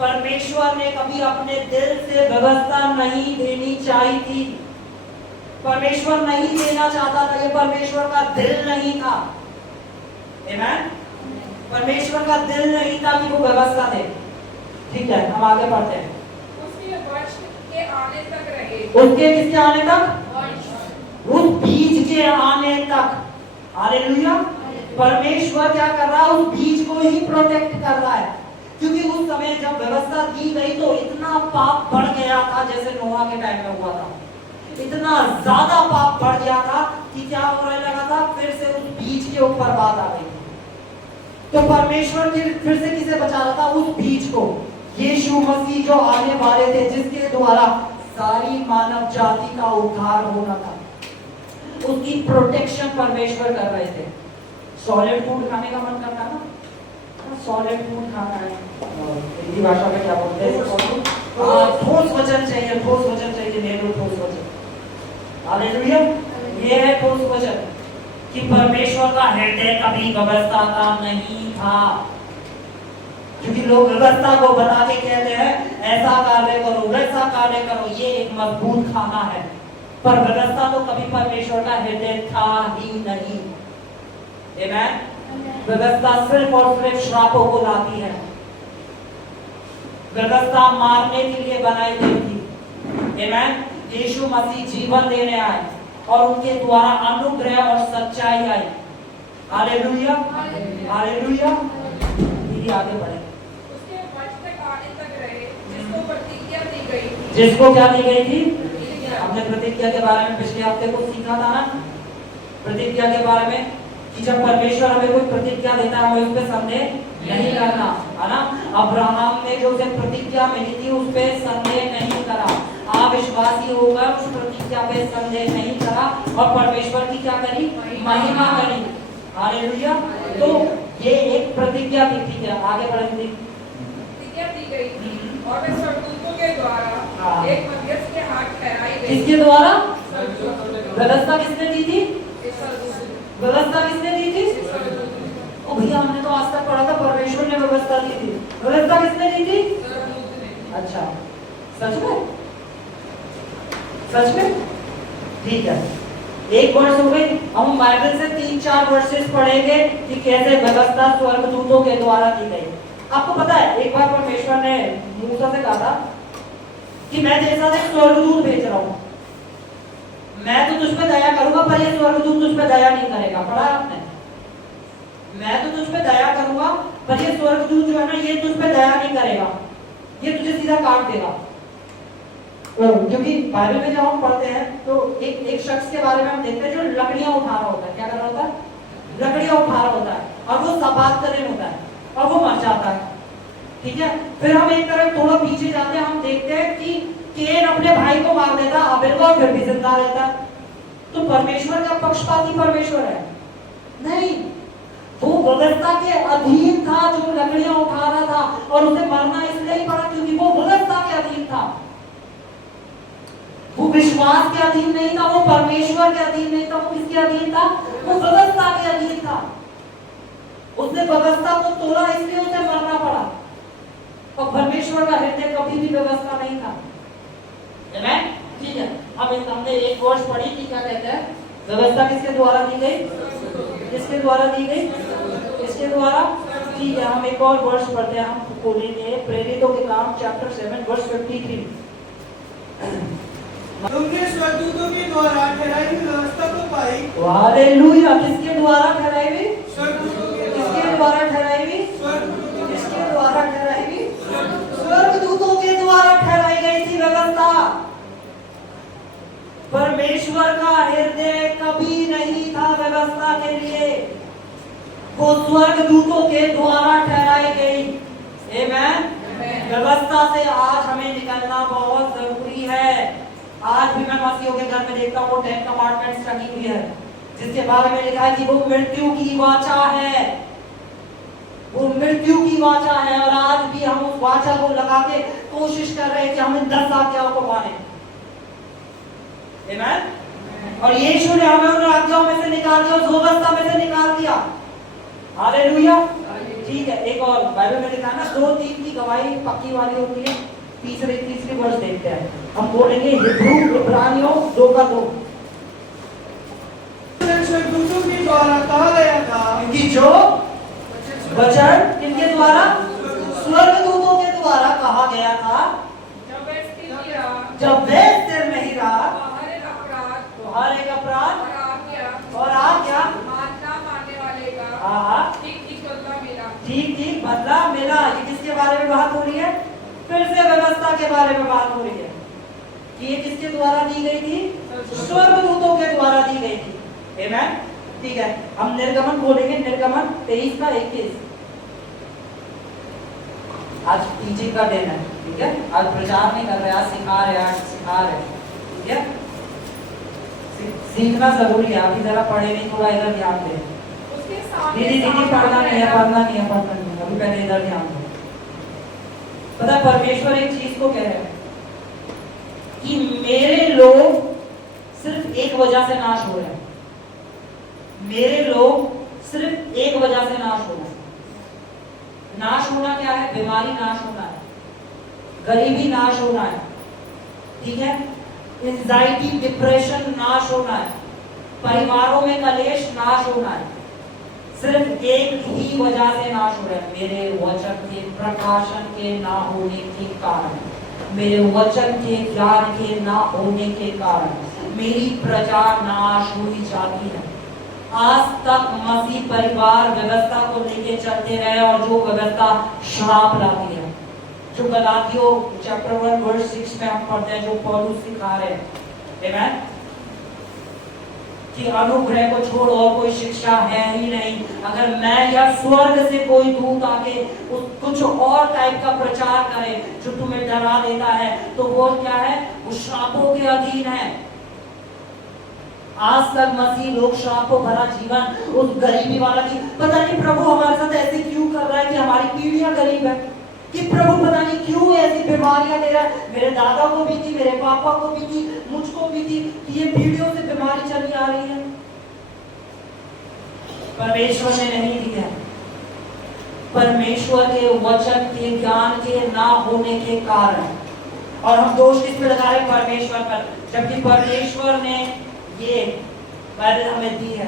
परमेश्वर ने कभी अपने दिल से व्यवस्था नहीं देनी चाहिए थी। परमेश्वर नहीं देना चाहता था, ये परमेश्वर का दिल नहीं था। आमीन। परमेश्वर का दिल नहीं था कि वो व्यवस्था दे। ठीक है, हम आगे पढ़ते हैं। उसके वंश के आने तक रहे। उसके किसके आने तक? वंश। उस बीज के आने तक। हालेलुया। परमेश्वर क्या कर रहा है? उस बीज को ही प्रोटेक्ट कर रहा है, क्योंकि उस समय जब व्यवस्था दी गई तो इतना पाप बढ़ गया था, जैसे नोहा के टाइम में हुआ था। इतना ज्यादा पाप बढ़ गया था कि क्या होने लगा था, फिर से उस बीज के ऊपर बात आ गई। तो परमेश्वर फिर से किसे बचा रहा था? उस बीज को, यीशु मसीह जो आने वाले थे, जिसके द्वारा सारी मानव जाति का उद्धार होना था। उसकी प्रोटेक्शन परमेश्वर कर रहे थे। सॉलिड फूड खाने का मन करता है ना, सॉलिड फूड खाना है, हिंदी भाषा में क्या बोलते हैं? ठोस वचन चाहिए, ठोस वचन चाहिए, ले लो ठोस वचन। हालेलुया। ये है ठोस वचन कि परमेश्वर का हृदय कभी व्यवस्था का नहीं था, क्योंकि लोग व्यवस्था को बता के कहते हैं ऐसा कार्य करो, वैसा कार्य करो, ये एक मजबूत खाना है। पर व्यवस्था तो कभी परमेश्वर का हृदय था ही नहीं। आमीन। व्यवस्था सिर्फ और सिर्फ श्रापों को लाती है। व्यवस्था मारने के लिए बनाई गई थी। आमीन। यीशु मसीह जीवन देने आए और उनके द्वारा अनुग्रह और सच्चाई आई। हालेलुया। हालेलुया। दीदी आगे बढ़े। उसके वंश तक आने तक रहे, जिसको प्रतिज्ञा दी गई थी। जिसको क्या दी गई थी? हमने प्रतिज्ञा के बारे में पिछले हफ्ते को सीखा था ना, प्रतिज्ञा के बारे में, कि जब परमेश्वर हमें कोई प्रतिज्ञा देता है हमें उस पर संदेह नहीं करना, है ना। अब्राहम ने जो उसे प्रतिज्ञा मिली थी उस पर संदेह नहीं करा, अविश्वासी होकर उस प्रतिज्ञा पे संदेह नहीं करा और परमेश्वर की क्या करी? महिमा करी। हालेलुया। तो ये एक प्रतिज्ञा थी। ठीक है, आगे बढ़ेंगे। प्रतिज्ञा दी गई थी और वे स्वर्गदूतों के द्वारा एक मध्यस्थ के हाथ ठहराई गई। किसके द्वारा? स्वर्गदूतों। व्यवस्था किसने दी थी? स्वर्गदूत। व्यवस्था किसने दी थी? स्वर्गदूत। ओ भैया, हमने तो आज तक पढ़ा था परमेश्वर ने व्यवस्था दी थी। व्यवस्था किसने दी थी? स्वर्गदूत ने। अच्छा, सच में? सच में? ठीक है, एक वर्ष हो गई। हम बाइबल से 3-4 वर्सेस पढ़ेंगे कि कैसे व्यवस्था स्वर्गदूतों के द्वारा की गई। आपको पता है, एक बार परमेश्वर ने मूसा से कहा था कि मैं तेरे साथ एक स्वर्गदूत भेज रहा हूं, मैं तो तुझ पे दया करूंगा पर ये स्वर्गदूत तुझ पे दया नहीं करेगा। पढ़ा आपने? मैं तो तुझ पे दया करूंगा पर ये स्वर्गदूत जो है ना, ये तुझ पे दया नहीं करेगा, ये तुझे सीधा काट देगा। क्योंकि बाइबल में जब हम पढ़ते हैं तो एक शख्स के बारे में हम देखते हैं जो लकड़ियां उठा रहा होता है। क्या कर रहा होता है? लकड़ियां उठा रहा होता है और वो सबात करने होता है और वो मर जाता है। ठीक है, फिर हम एक तरफ थोड़ा पीछे जाते हैं, हम देखते हैं कि केन अपने भाई को मार देता, हाबिल को, फिर भी जिंदा रहता है। तो परमेश्वर का पक्षपाती परमेश्वर है? नहीं, वो व्यवस्था के अधीन था जो लकड़ियां उठा रहा था और उसे मरना इसलिए ही पड़ा क्योंकि वो व्यवस्था के अधीन था। वो विश्वास के अधीन नहीं था, वो परमेश्वर के अधीन नहीं था, वो किसके अधीन था? वो व्यवस्था के अधीन था। उसने व्यवस्था को तोड़ा इसलिए उसे मरना पड़ा। और परमेश्वर का हृदय कभी भी व्यवस्था नहीं था। आमीन। ठीक है, अब हमने एक वर्ष पढ़ी कि क्या कहते हैं? व्यवस्था किसके द्वारा दी गई? किसके द्वारा दी गई? किसके द्वारा? ठीक है, हम एक और वर्ष पढ़ते हैं। हम खोलेंगे प्रेरितों के काम चैप्टर 7 वर्स 53। तुमने स्वर्गदूतों के द्वारा ठहराई हुई व्यवस्था को पाई। हालेलुया। किसके द्वारा ठहराई हुई? स्वर्गदूतों के किसके द्वारा ठहराई हुई? स्वर्गदूतों के किसके द्वारा ठहराई हुई? स्वर्गदूतों के द्वारा ठहराई गई थी व्यवस्था। परमेश्वर का हृदय कभी नहीं था व्यवस्था के लिए, वो स्वर्गदूतों के द्वारा ठहराई गई। आमीन। व्यवस्था से आज हमें निकलना बहुत जरूरी है। आज भी मैं मसीहों के घर में देखता हूँ वो 10 कमांडमेंट्स टंगी हुई है, जिसके बारे में लिखा है कि वो मृत्यु की वाचा है। वो मृत्यु की वाचा है और आज भी हम उस वाचा को लगा के कोशिश कर रहे हैं कि हम इन 10 आज्ञाओं को माने। आमीन। और यीशु ने हमें उन आज्ञाओं में से निकाल दिया, उस व्यवस्था में से निकाल दिया। हालेलुया। ठीक है, एक और बाइबल में लिखा है ना, 2-3 की गवाही पक्की वाली होती है। तीसरी वर्ष देखते हैं, हम बोलेंगे हिब्रू इब्रानियों 2:2 स्वर्गदूतों के द्वारा कहा गया था कि जो वचन किनके द्वारा, स्वर्गदूतों के द्वारा कहा गया था, जब वह स्थिर ही रहा, जब वे स्थिर नहीं रहा तो हर एक अपराध तो हर एक अपराध और और आज्ञा मानना मानने वाले का हाँ ठीक ठीक बदला मिला। ठीक बदला मिला। ये किसके बारे में बात हो रही है? फिर से व्यवस्था के बारे में बात हो रही है कि ये किसके द्वारा दी गई थी? स्वर्गदूतों के द्वारा दी गई थी। आमीन। ठीक है, हम निर्गमन बोलेंगे, निर्गमन 23:21। आज टीचिंग का दिन है, ठीक है, आज प्रचार नहीं कर रहे, आज सिखा रहे, ठीक है। सीखना जरूरी है, अभी जरा पढ़े नहीं, थोड़ा इधर ध्यान दें। उसके सामने दीदी पढ़ना नहीं है, अभी पहले इधर ध्यान दो। पता है परमेश्वर एक चीज को कह रहे हैं कि मेरे लोग सिर्फ एक वजह से नाश हो रहे हैं। मेरे लोग सिर्फ एक वजह से नाश हो रहे हैं। नाश होना क्या है? बीमारी नाश होना है, गरीबी नाश होना है, ठीक है, एंजाइटी डिप्रेशन नाश होना है, परिवारों में कलेश नाश होना है। सिर्फ एक ही वजह से नाश हो रहा है, मेरे वचन के प्रकाशन के ना होने के कारण, मेरे वचन के ज्ञान के ना होने के कारण मेरी प्रजा नाश हुई जाती है। आज तक मसीह परिवार व्यवस्था को लेके चलते रहे और जो व्यवस्था श्राप लाती है, जो गलातियों चैप्टर 1 वर्स 6 में हम पढ़ते हैं, जो पौलुस सिखा रहे हैं। आमीन। कि अनुग्रह को छोड़ और कोई शिक्षा है ही नहीं। अगर मैं या स्वर्ग से कोई दूत आके कुछ और टाइप का प्रचार करे जो तुम्हें डरा देता है, तो वो क्या है? वो श्रापों के अधीन है। आज तक मसीह लोग श्रापों भरा जीवन, उस गरीबी वाला की, पता नहीं प्रभु हमारे साथ ऐसे क्यों कर रहा है कि हमारी पीढ़ियां गरीब है, कि प्रभु पता नहीं क्यों ऐसी बीमारियां दे रहा है। मेरे दादा को भी थी, मेरे पापा को भी थी, मुझको भी थी, कि ये पीढ़ियों से बीमारी चली आ रही है। परमेश्वर ने नहीं दिया। परमेश्वर के वचन के ज्ञान के ना होने के कारण, और हम दोष किस पे लगा रहे? परमेश्वर पर, जबकि परमेश्वर ने ये बाइबल हमें दी है।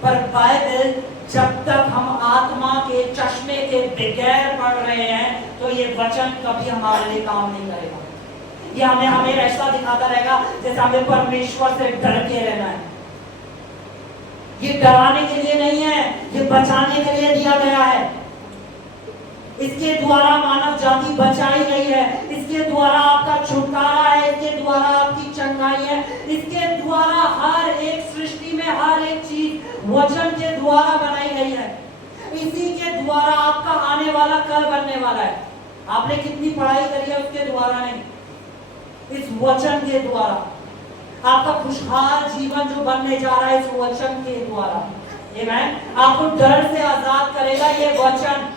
पर बाइबल जब तक हम आत्मा के चश्मे के बगैर पढ़ रहे हैं, तो ये वचन कभी हमारे लिए काम नहीं करेगा। ये हमें ऐसा दिखाता रहेगा जैसे हमें परमेश्वर से डर के रहना है। ये डराने के लिए नहीं है, ये बचाने के लिए दिया गया है। इसके द्वारा मानव जाति बचाई गई है, इसके द्वारा आपका छुटकारा है, इसके द्वारा आपकी चंगाई है, इसके द्वारा हर एक सृष्टि में हर एक चीज वचन के द्वारा बनाई गई है। इसी के द्वारा आपका आने वाला कल बनने वाला है। आपने कितनी पढ़ाई करी है उसके द्वारा नहीं, इस वचन के द्वारा। आपका खुशहाल जीवन जो बनने जा रहा है इस वचन के द्वारा। आमीन। आपको डर से आजाद करेगा ये वचन,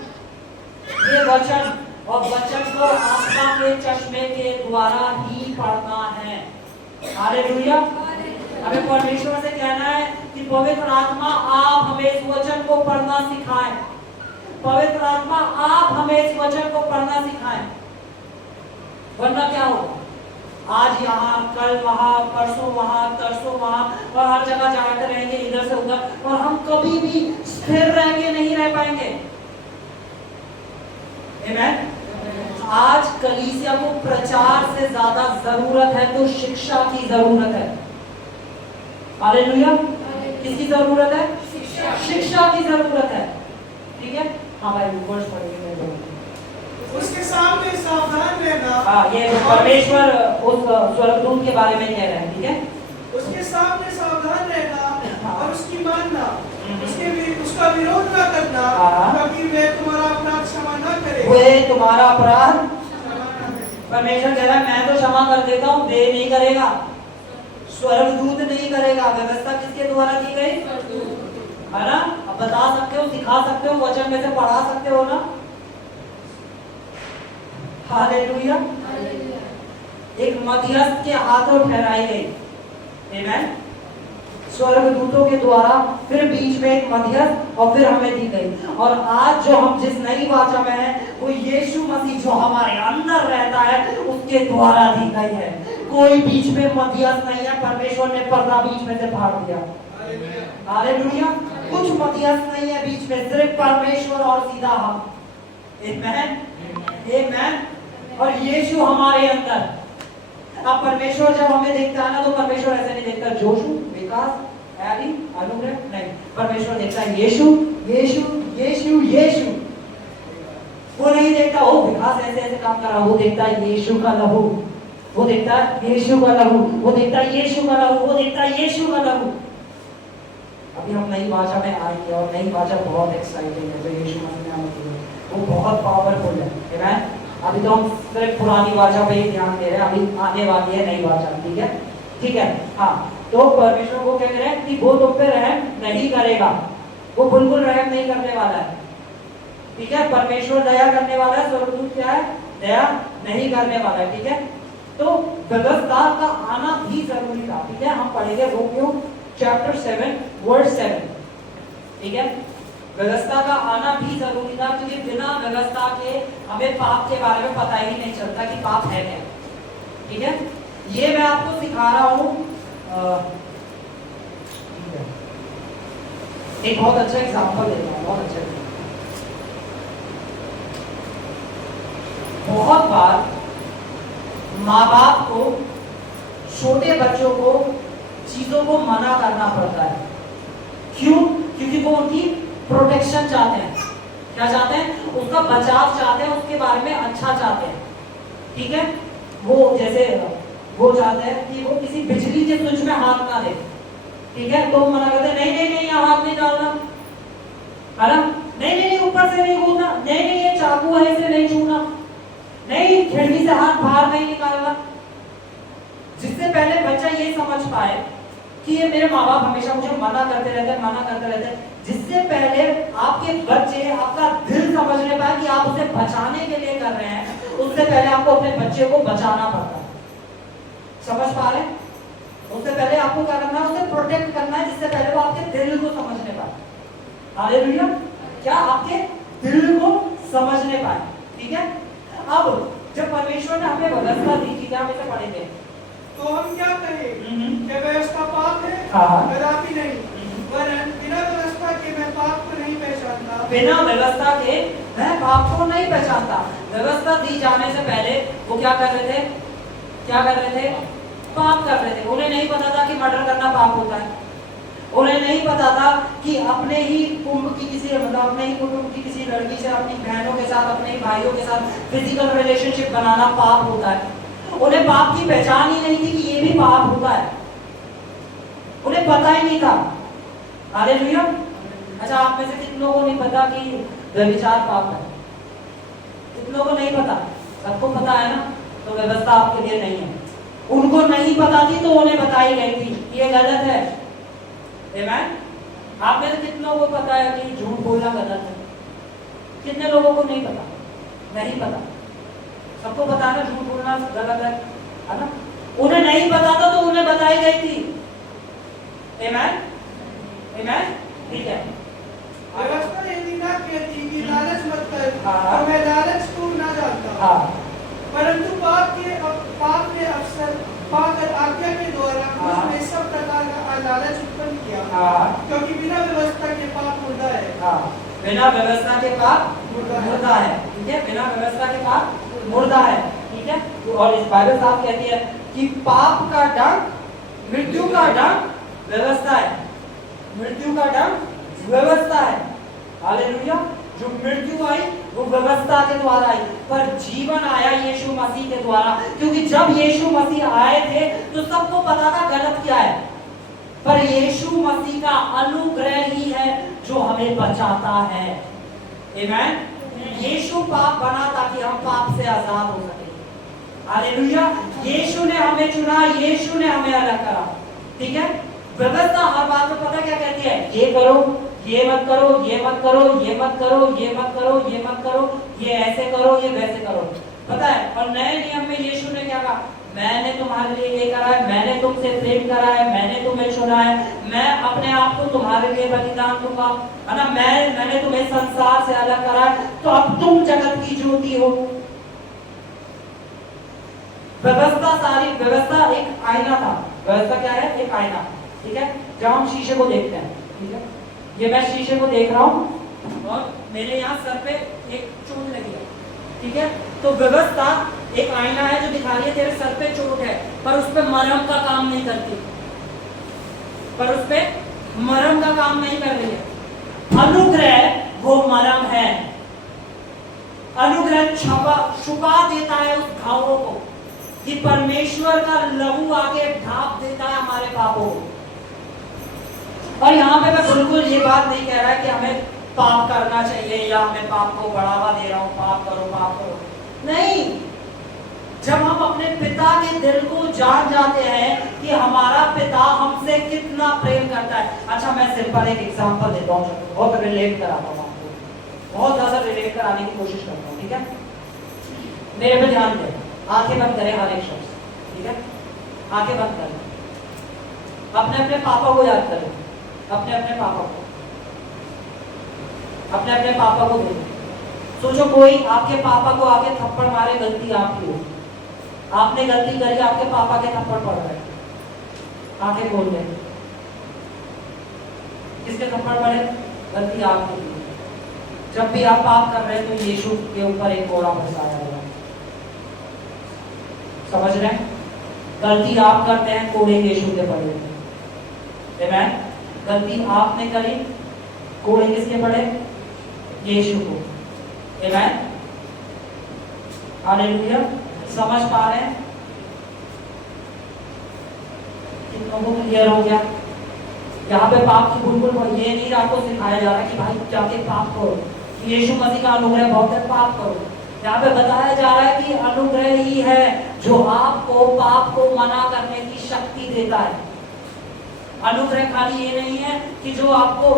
ये वचन, और वचन को आत्मा के चश्मे के द्वारा ही पढ़ना है। हालेलुया। हमें परमेश्वर से कहना है कि पवित्र आत्मा आप हमें इस वचन को पढ़ना सिखाएं। पवित्र आत्मा आप हमें इस वचन को पढ़ना सिखाएं, वरना क्या होगा? आज यहाँ, कल वहां, परसों वहां, तरसों वहां, और हर जगह जाते रहेंगे इधर से उधर, और हम कभी भी स्थिर रह के नहीं रह पाएंगे। आमीन। आज कलीसिया को प्रचार से ज्यादा जरूरत है तो शिक्षा की जरूरत है। हालेलुया। किसकी जरूरत है? शिक्षा की जरूरत है। ठीक है। हाँ भाई, वर्ष पढ़ेंगे। उसके सामने सावधान रहना। हाँ, ये परमेश्वर उस स्वर्गदूत के बारे में कह रहे हैं, ठीक है। उसके सामने सावधान रहना और उसकी मानना, उसका विरोध न करना, ताकि वे तुम्हारा अपराध क्षमा न करे। वे तुम्हारा अपराध परमेश्वर कह रहा है, मैं तो क्षमा कर देता हूँ, वे नहीं करेगा, स्वर्गदूत नहीं करेगा। व्यवस्था किसके द्वारा दी गई? है ना? अब बता सकते हो, सिखा सकते हो, वचन में से पढ़ा सकते हो ना? हालेलुया। एक मध्यस्थ के हाथों ठहराई गई, आमेन, स्वर्गदूतों के द्वारा, फिर बीच में एक मध्यस्थ और फिर हमें दी गई। और आज जो हम जिस नई वाचा में है वो यीशु मसीह जो हमारे अंदर रहता है उसके द्वारा दी गई है। कोई बीच में मध्यस्थ नहीं है, परमेश्वर ने पर्दा बीच में से फाड़ दिया। हालेलुया। कुछ मध्यस्थ नहीं है बीच में, सिर्फ परमेश्वर और सीधा हम। आमेन, आमेन। और यीशु हमारे अंदर। अब परमेश्वर जब हमें देखता है ना तो परमेश्वर ऐसे नहीं देखता जोशु, विकास, एली, अनुग्रह, नहीं, परमेश्वर देखता है यीशु, यीशु, यीशु, यीशु। वो नहीं देखता ओ विकास ऐसे ऐसे काम कर रहा, वो देखता है यीशु का लहू, वो देखता है यीशु का लहू, वो देखता है यीशु का लहू, वो देखता है यीशु का लहू। अभी हम नई भाषा में आएंगे और नई भाषा बहुत एक्साइटिंग है जो यीशु मसीह ने हमें दी है, वो बहुत पावरफुल है। आमेन। अभी तो हम सिर्फ पुरानी भाषा पे ही ध्यान दे रहे हैं, अभी आने वाली है नई भाषा, ठीक है, ठीक है। हाँ, तो परमेश्वर को कह रहे हैं कि वो तुम पे रहम नहीं करेगा, वो बिल्कुल रहम नहीं करने वाला है, ठीक है। परमेश्वर दया करने वाला है, स्वर्गदूत क्या है? दया नहीं करने वाला है, ठीक है। तो व्यवस्था का आना भी जरूरी था, ठीक है। हम पढ़ेंगे रोमियो चैप्टर 7 वर्स 7, ठीक है। व्यवस्था का आना भी जरूरी था क्योंकि बिना व्यवस्था के हमें पाप के बारे में पता ही नहीं चलता कि पाप है क्या, ठीक है। ये मैं आपको सिखा रहा हूँ, एक बहुत अच्छा एग्जांपल देता हूँ, बहुत अच्छा। बहुत बार माँ बाप को छोटे बच्चों को चीजों को मना करना पड़ता है। क्यों? क्योंकि वो उनकी प्रोटेक्शन चाहते हैं। क्या चाहते हैं? उसका बचाव चाहते हैं, उसके बारे में अच्छा चाहते हैं, ठीक है। वो जैसे वो चाहते हैं कि वो किसी बिजली के स्विच में हाथ ना दे, ठीक है। तो मना करते हैं, नहीं नहीं नहीं यहाँ हाथ नहीं डालना, है ना? नहीं नहीं नहीं ऊपर से नहीं कूदना, नहीं नहीं ये चाकू है इसे नहीं छूना, नहीं खिड़की से हाथ बाहर नहीं निकालना। जिससे पहले बच्चा ये समझ पाए कि ये मेरे माँ बाप हमेशा मुझे मना करते रहते हैं, मना करते रहते हैं, जिससे पहले आपके बच्चे आपका दिल समझने पाए कि आप उसे बचाने के लिए कर रहे हैं, उससे पहले आपको अपने बच्चे को बचाना पड़ता है। समझ पा रहे? उससे पहले आपको क्या करना है? उसे प्रोटेक्ट करना है, जिससे पहले वो आपके दिल को समझने पाए। हालेलुया। क्या? आपके दिल को समझने पाए, ठीक है। अब जब परमेश्वर ने हमें व्यवस्था दी थी, क्या हम इसे पढ़ेंगे? तो हम क्या कहें? क्या व्यवस्था पाप है? कदापि नहीं, वरन बिना व्यवस्था के मैं पाप को नहीं पहचानता। बिना व्यवस्था के मैं पाप को नहीं पहचानता। व्यवस्था दी जाने से पहले वो क्या कर रहे थे? क्या कर रहे थे? पाप कर रहे थे। उन्हें नहीं पता था कि मर्डर करना पाप होता है। उन्हें नहीं पता था कि अपने ही कुटुंब की किसी अपने ही कुटुंब की किसी लड़की से, अपनी बहनों के साथ, अपने भाइयों के साथ फिजिकल रिलेशनशिप बनाना पाप होता है। उन्हें पाप की पहचान ही नहीं थी कि ये भी पाप होता है। उन्हें पता ही नहीं था। हालेलुया। अच्छा, आप में से कितनों को नहीं पता कि व्यभिचार पाप है? कितनों को नहीं पता? सबको पता है ना? तो व्यवस्था आपके लिए नहीं है। उनको नहीं पता थी तो उन्हें बताई गई थी ये गलत है। आमेन। आप में से कितनों को पता है कि झूठ बोलना गलत है? कितने लोगों को नहीं पता? नहीं पता। सबको पता है ना झूठ बोलना गलत है ना? उन्हें नहीं पता था तो उन्हें बताई गई थी। आमेन, आमेन, ठीक है। व्यवस्था यदि ना कहती कि लालच मत कर, और मैं लालच को ना जानता, परंतु पाप ने अवसर पाकर आज्ञा के द्वारा उसमें सब प्रकार का लालच उत्पन्न किया, क्योंकि बिना व्यवस्था के पाप मुर्दा है। बिना व्यवस्था के पाप मुर्दा है, ठीक है। बिना व्यवस्था के पाप मुर्दा है, ठीक है। और इस बाइबल साफ कहती है कि पाप का डंक, मृत्यु का डंक व्यवस्था है। मृत्यु का डंक व्यवस्था है। हालेलुया। जो मृत्यु आई वो व्यवस्था के द्वारा आई, पर जीवन आया यीशु मसीह के द्वारा। क्योंकि जब यीशु मसीह आए थे तो सबको पता था गलत क्या है, पर यीशु मसीह का अनुग्रह ही है जो हमें बचाता है। आमेन। यीशु पाप बना ताकि हम पाप से आजाद हो सके। हालेलुया। यीशु ने हमें चुना, यीशु ने हमें अलग करा, ठीक है। व्यवस्था हर बात में पता क्या कहती है? ये करो, ये मत करो, ये मत करो, ये मत करो, ये मत करो, ये मत करो, ये ऐसे करो, ये वैसे करो। पता है, और नए नियम में यीशु ने क्या कहा? मैंने तुम्हारे लिए ये करा है, मैंने तुमसे प्रेम करा है, मैंने तुम्हें चुना है, मैं अपने आप को तुम्हारे लिए बलिदान दूंगा, है ना। मैंने तुम्हें संसार से अलग करा है, तो अब तुम जगत की ज्योति हो। व्यवस्था, सारी व्यवस्था एक आईना था। व्यवस्था क्या है? एक आईना, ठीक है, जब हम शीशे को देखते हैं, ठीक है। ये मैं शीशे को देख रहा हूँ और मेरे यहाँ सर पे एक चोट लगी है, ठीक है। तो व्यवस्था एक आईना है जो दिखा रही है तेरे सर पे चोट है, पर उस पे मरहम का काम नहीं करती, पर उस पे मरहम का काम नहीं कर रही है। अनुग्रह वो मरहम है। अनुग्रह छुपा देता है उस घावों को, कि परमेश्वर का लहू आके ढांप देता है हमारे पापों को। और यहाँ पे मैं बिल्कुल ये बात नहीं कह रहा कि हमें पाप करना चाहिए या मैं पाप को बढ़ावा दे रहा हूँ, पाप करो, पाप करो, नहीं। जब हम अपने पिता के दिल को जान जाते हैं कि हमारा पिता हमसे कितना प्रेम करता है। अच्छा, मैं सिंपल एक एग्जांपल देता हूँ, बहुत रिलेट कराता हूँ आपको, बहुत ज्यादा रिलेट कराने की कोशिश करता हूँ, ठीक है। मेरे पे ध्यान दें, आंखें बंद करें हर एक शख्स, ठीक है, आंखें बंद करें, अपने अपने पापा को याद करें, अपने अपने पापा को, अपने अपने पापा को देखो। सोचो कोई आपके पापा को आके थप्पड़ मारे, गलती आपकी हो, आपने गलती करी, आपके पापा के थप्पड़ पड़ रहे, आंखें खोल ले, किसके थप्पड़ पड़े? गलती आपकी। जब भी आप पाप कर रहे हैं तो यीशु के ऊपर एक कोड़ा बरसाया गया, समझ रहे हैं? गलती आप करते हैं, कोड़े यीशु के पड़े, आमीन। गलती आपने करी, कोड़े किसके पड़े? यीशु को, आमीन, हालेलुया। समझ पा रहे हैं? कितनों को क्लियर हो गया? यहाँ पे पाप की बिल्कुल ये नहीं आपको सिखाया जा रहा कि भाई जाके पाप करो, यीशु मसीह का अनुग्रह बहुत है, पाप करो। यहाँ पे बताया जा रहा है कि अनुग्रह ही है जो आपको पाप को मना करने की शक्ति देता है। अनुग्रह खाली ये नहीं है कि जो आपको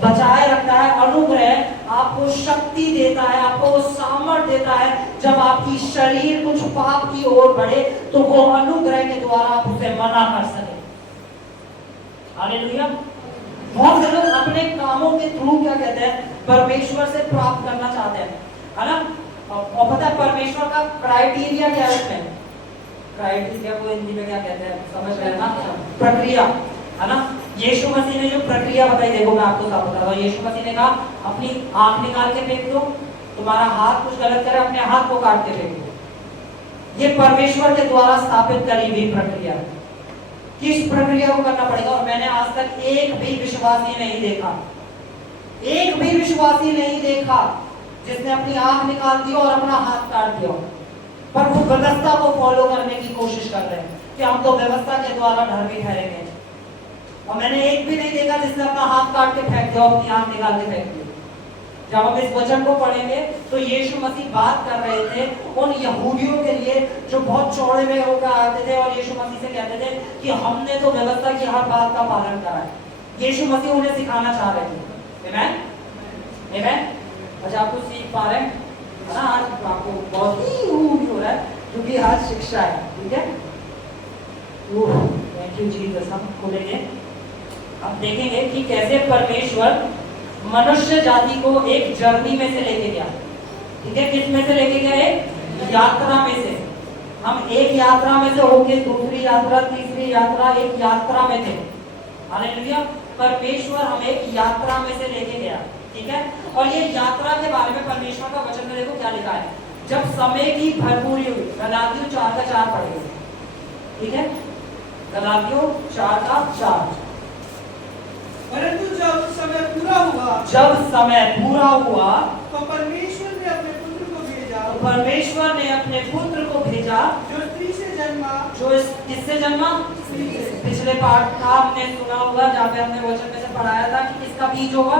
बचाए रखता है, अनुग्रह आपको शक्ति देता है, आपको सामर्थ्य देता है। जब आपकी शरीर कुछ पाप की ओर बढ़े तो वो अनुग्रह के द्वारा आप उसे मना कर सके। हालेलुया। बहुत से लोग अपने कामों के थ्रू क्या कहते हैं? परमेश्वर से प्राप्त करना चाहते हैं, है ना। और पता है परमेश्वर का क्राइटेरिया क्या है इसमें? क्राइटेरिया को हिंदी में क्या कहते हैं, समझ रहे हैं ना? प्रक्रिया, है ना। यीशु मसीह ने जो प्रक्रिया बताई, देखो मैं आपको क्या बता रहा हूँ। यीशु मसीह ने कहा अपनी आंख निकाल के फेंक दो, तुम्हारा हाथ कुछ गलत करे अपने हाथ को काट के फेंक दो। ये परमेश्वर के द्वारा स्थापित करी हुई प्रक्रिया है। किस प्रक्रिया को करना पड़ेगा? और मैंने आज तक एक भी विश्वासी नहीं देखा, एक भी विश्वासी नहीं देखा जिसने अपनी आंख निकाल दी और अपना हाथ काट दिया, पर वो व्यवस्था को फॉलो करने की कोशिश कर रहे हैं कि हम तो व्यवस्था के द्वारा धर्मी ठहरेंगे। और मैंने एक भी नहीं देखा जिसने अपना हाथ काट के फेंक दिया, अपनी आंख निकाल के फेंक दी। जब हम इस वचन को पढ़ेंगे तो यीशु मसीह बात कर रहे थे उन यहूदियों के लिए जो बहुत चौड़े में होकर आते थे और यीशु मसीह से कहते थे कि हमने तो व्यवस्था की हर बात का पालन करा है। यीशु मसीह उन्हें सिखाना चाह रहे थे। आमीन, आमीन। अच्छा, आपको सीख पा रहे हैं ना? आज आपको बहुत ही हो रहा है क्योंकि आज शिक्षा है, ठीक है। Thank you Jesus. हम खोलेंगे, अब देखेंगे कि कैसे परमेश्वर मनुष्य जाति को एक जर्नी में से लेके गया, ठीक है। किस में से लेके गया? एक यात्रा में से। हम एक यात्रा में से होके दूसरी यात्रा, तीसरी यात्रा, एक यात्रा में थे। हालेलुया। परमेश्वर हमें एक यात्रा में से लेके गया, ठीक है। और ये यात्रा के बारे में परमेश्वर का वचन में देखो क्या लिखा है। जब समय की भरपूरी हुई, गलातियों 4:4 पढ़ेंगे, ठीक है। गलातियों 4:4। परंतु जब समय पूरा हुआ, जब समय पूरा हुआ तो परमेश्वर ने अपने पुत्र को भेजा, तो परमेश्वर ने अपने पुत्र को भेजा जो स्त्री से जन्मा, जो किससे जन्मा? पिछले पाठ का हमने सुना होगा जहाँ पे हमने वचन में से पढ़ाया था कि किसका बीज होगा?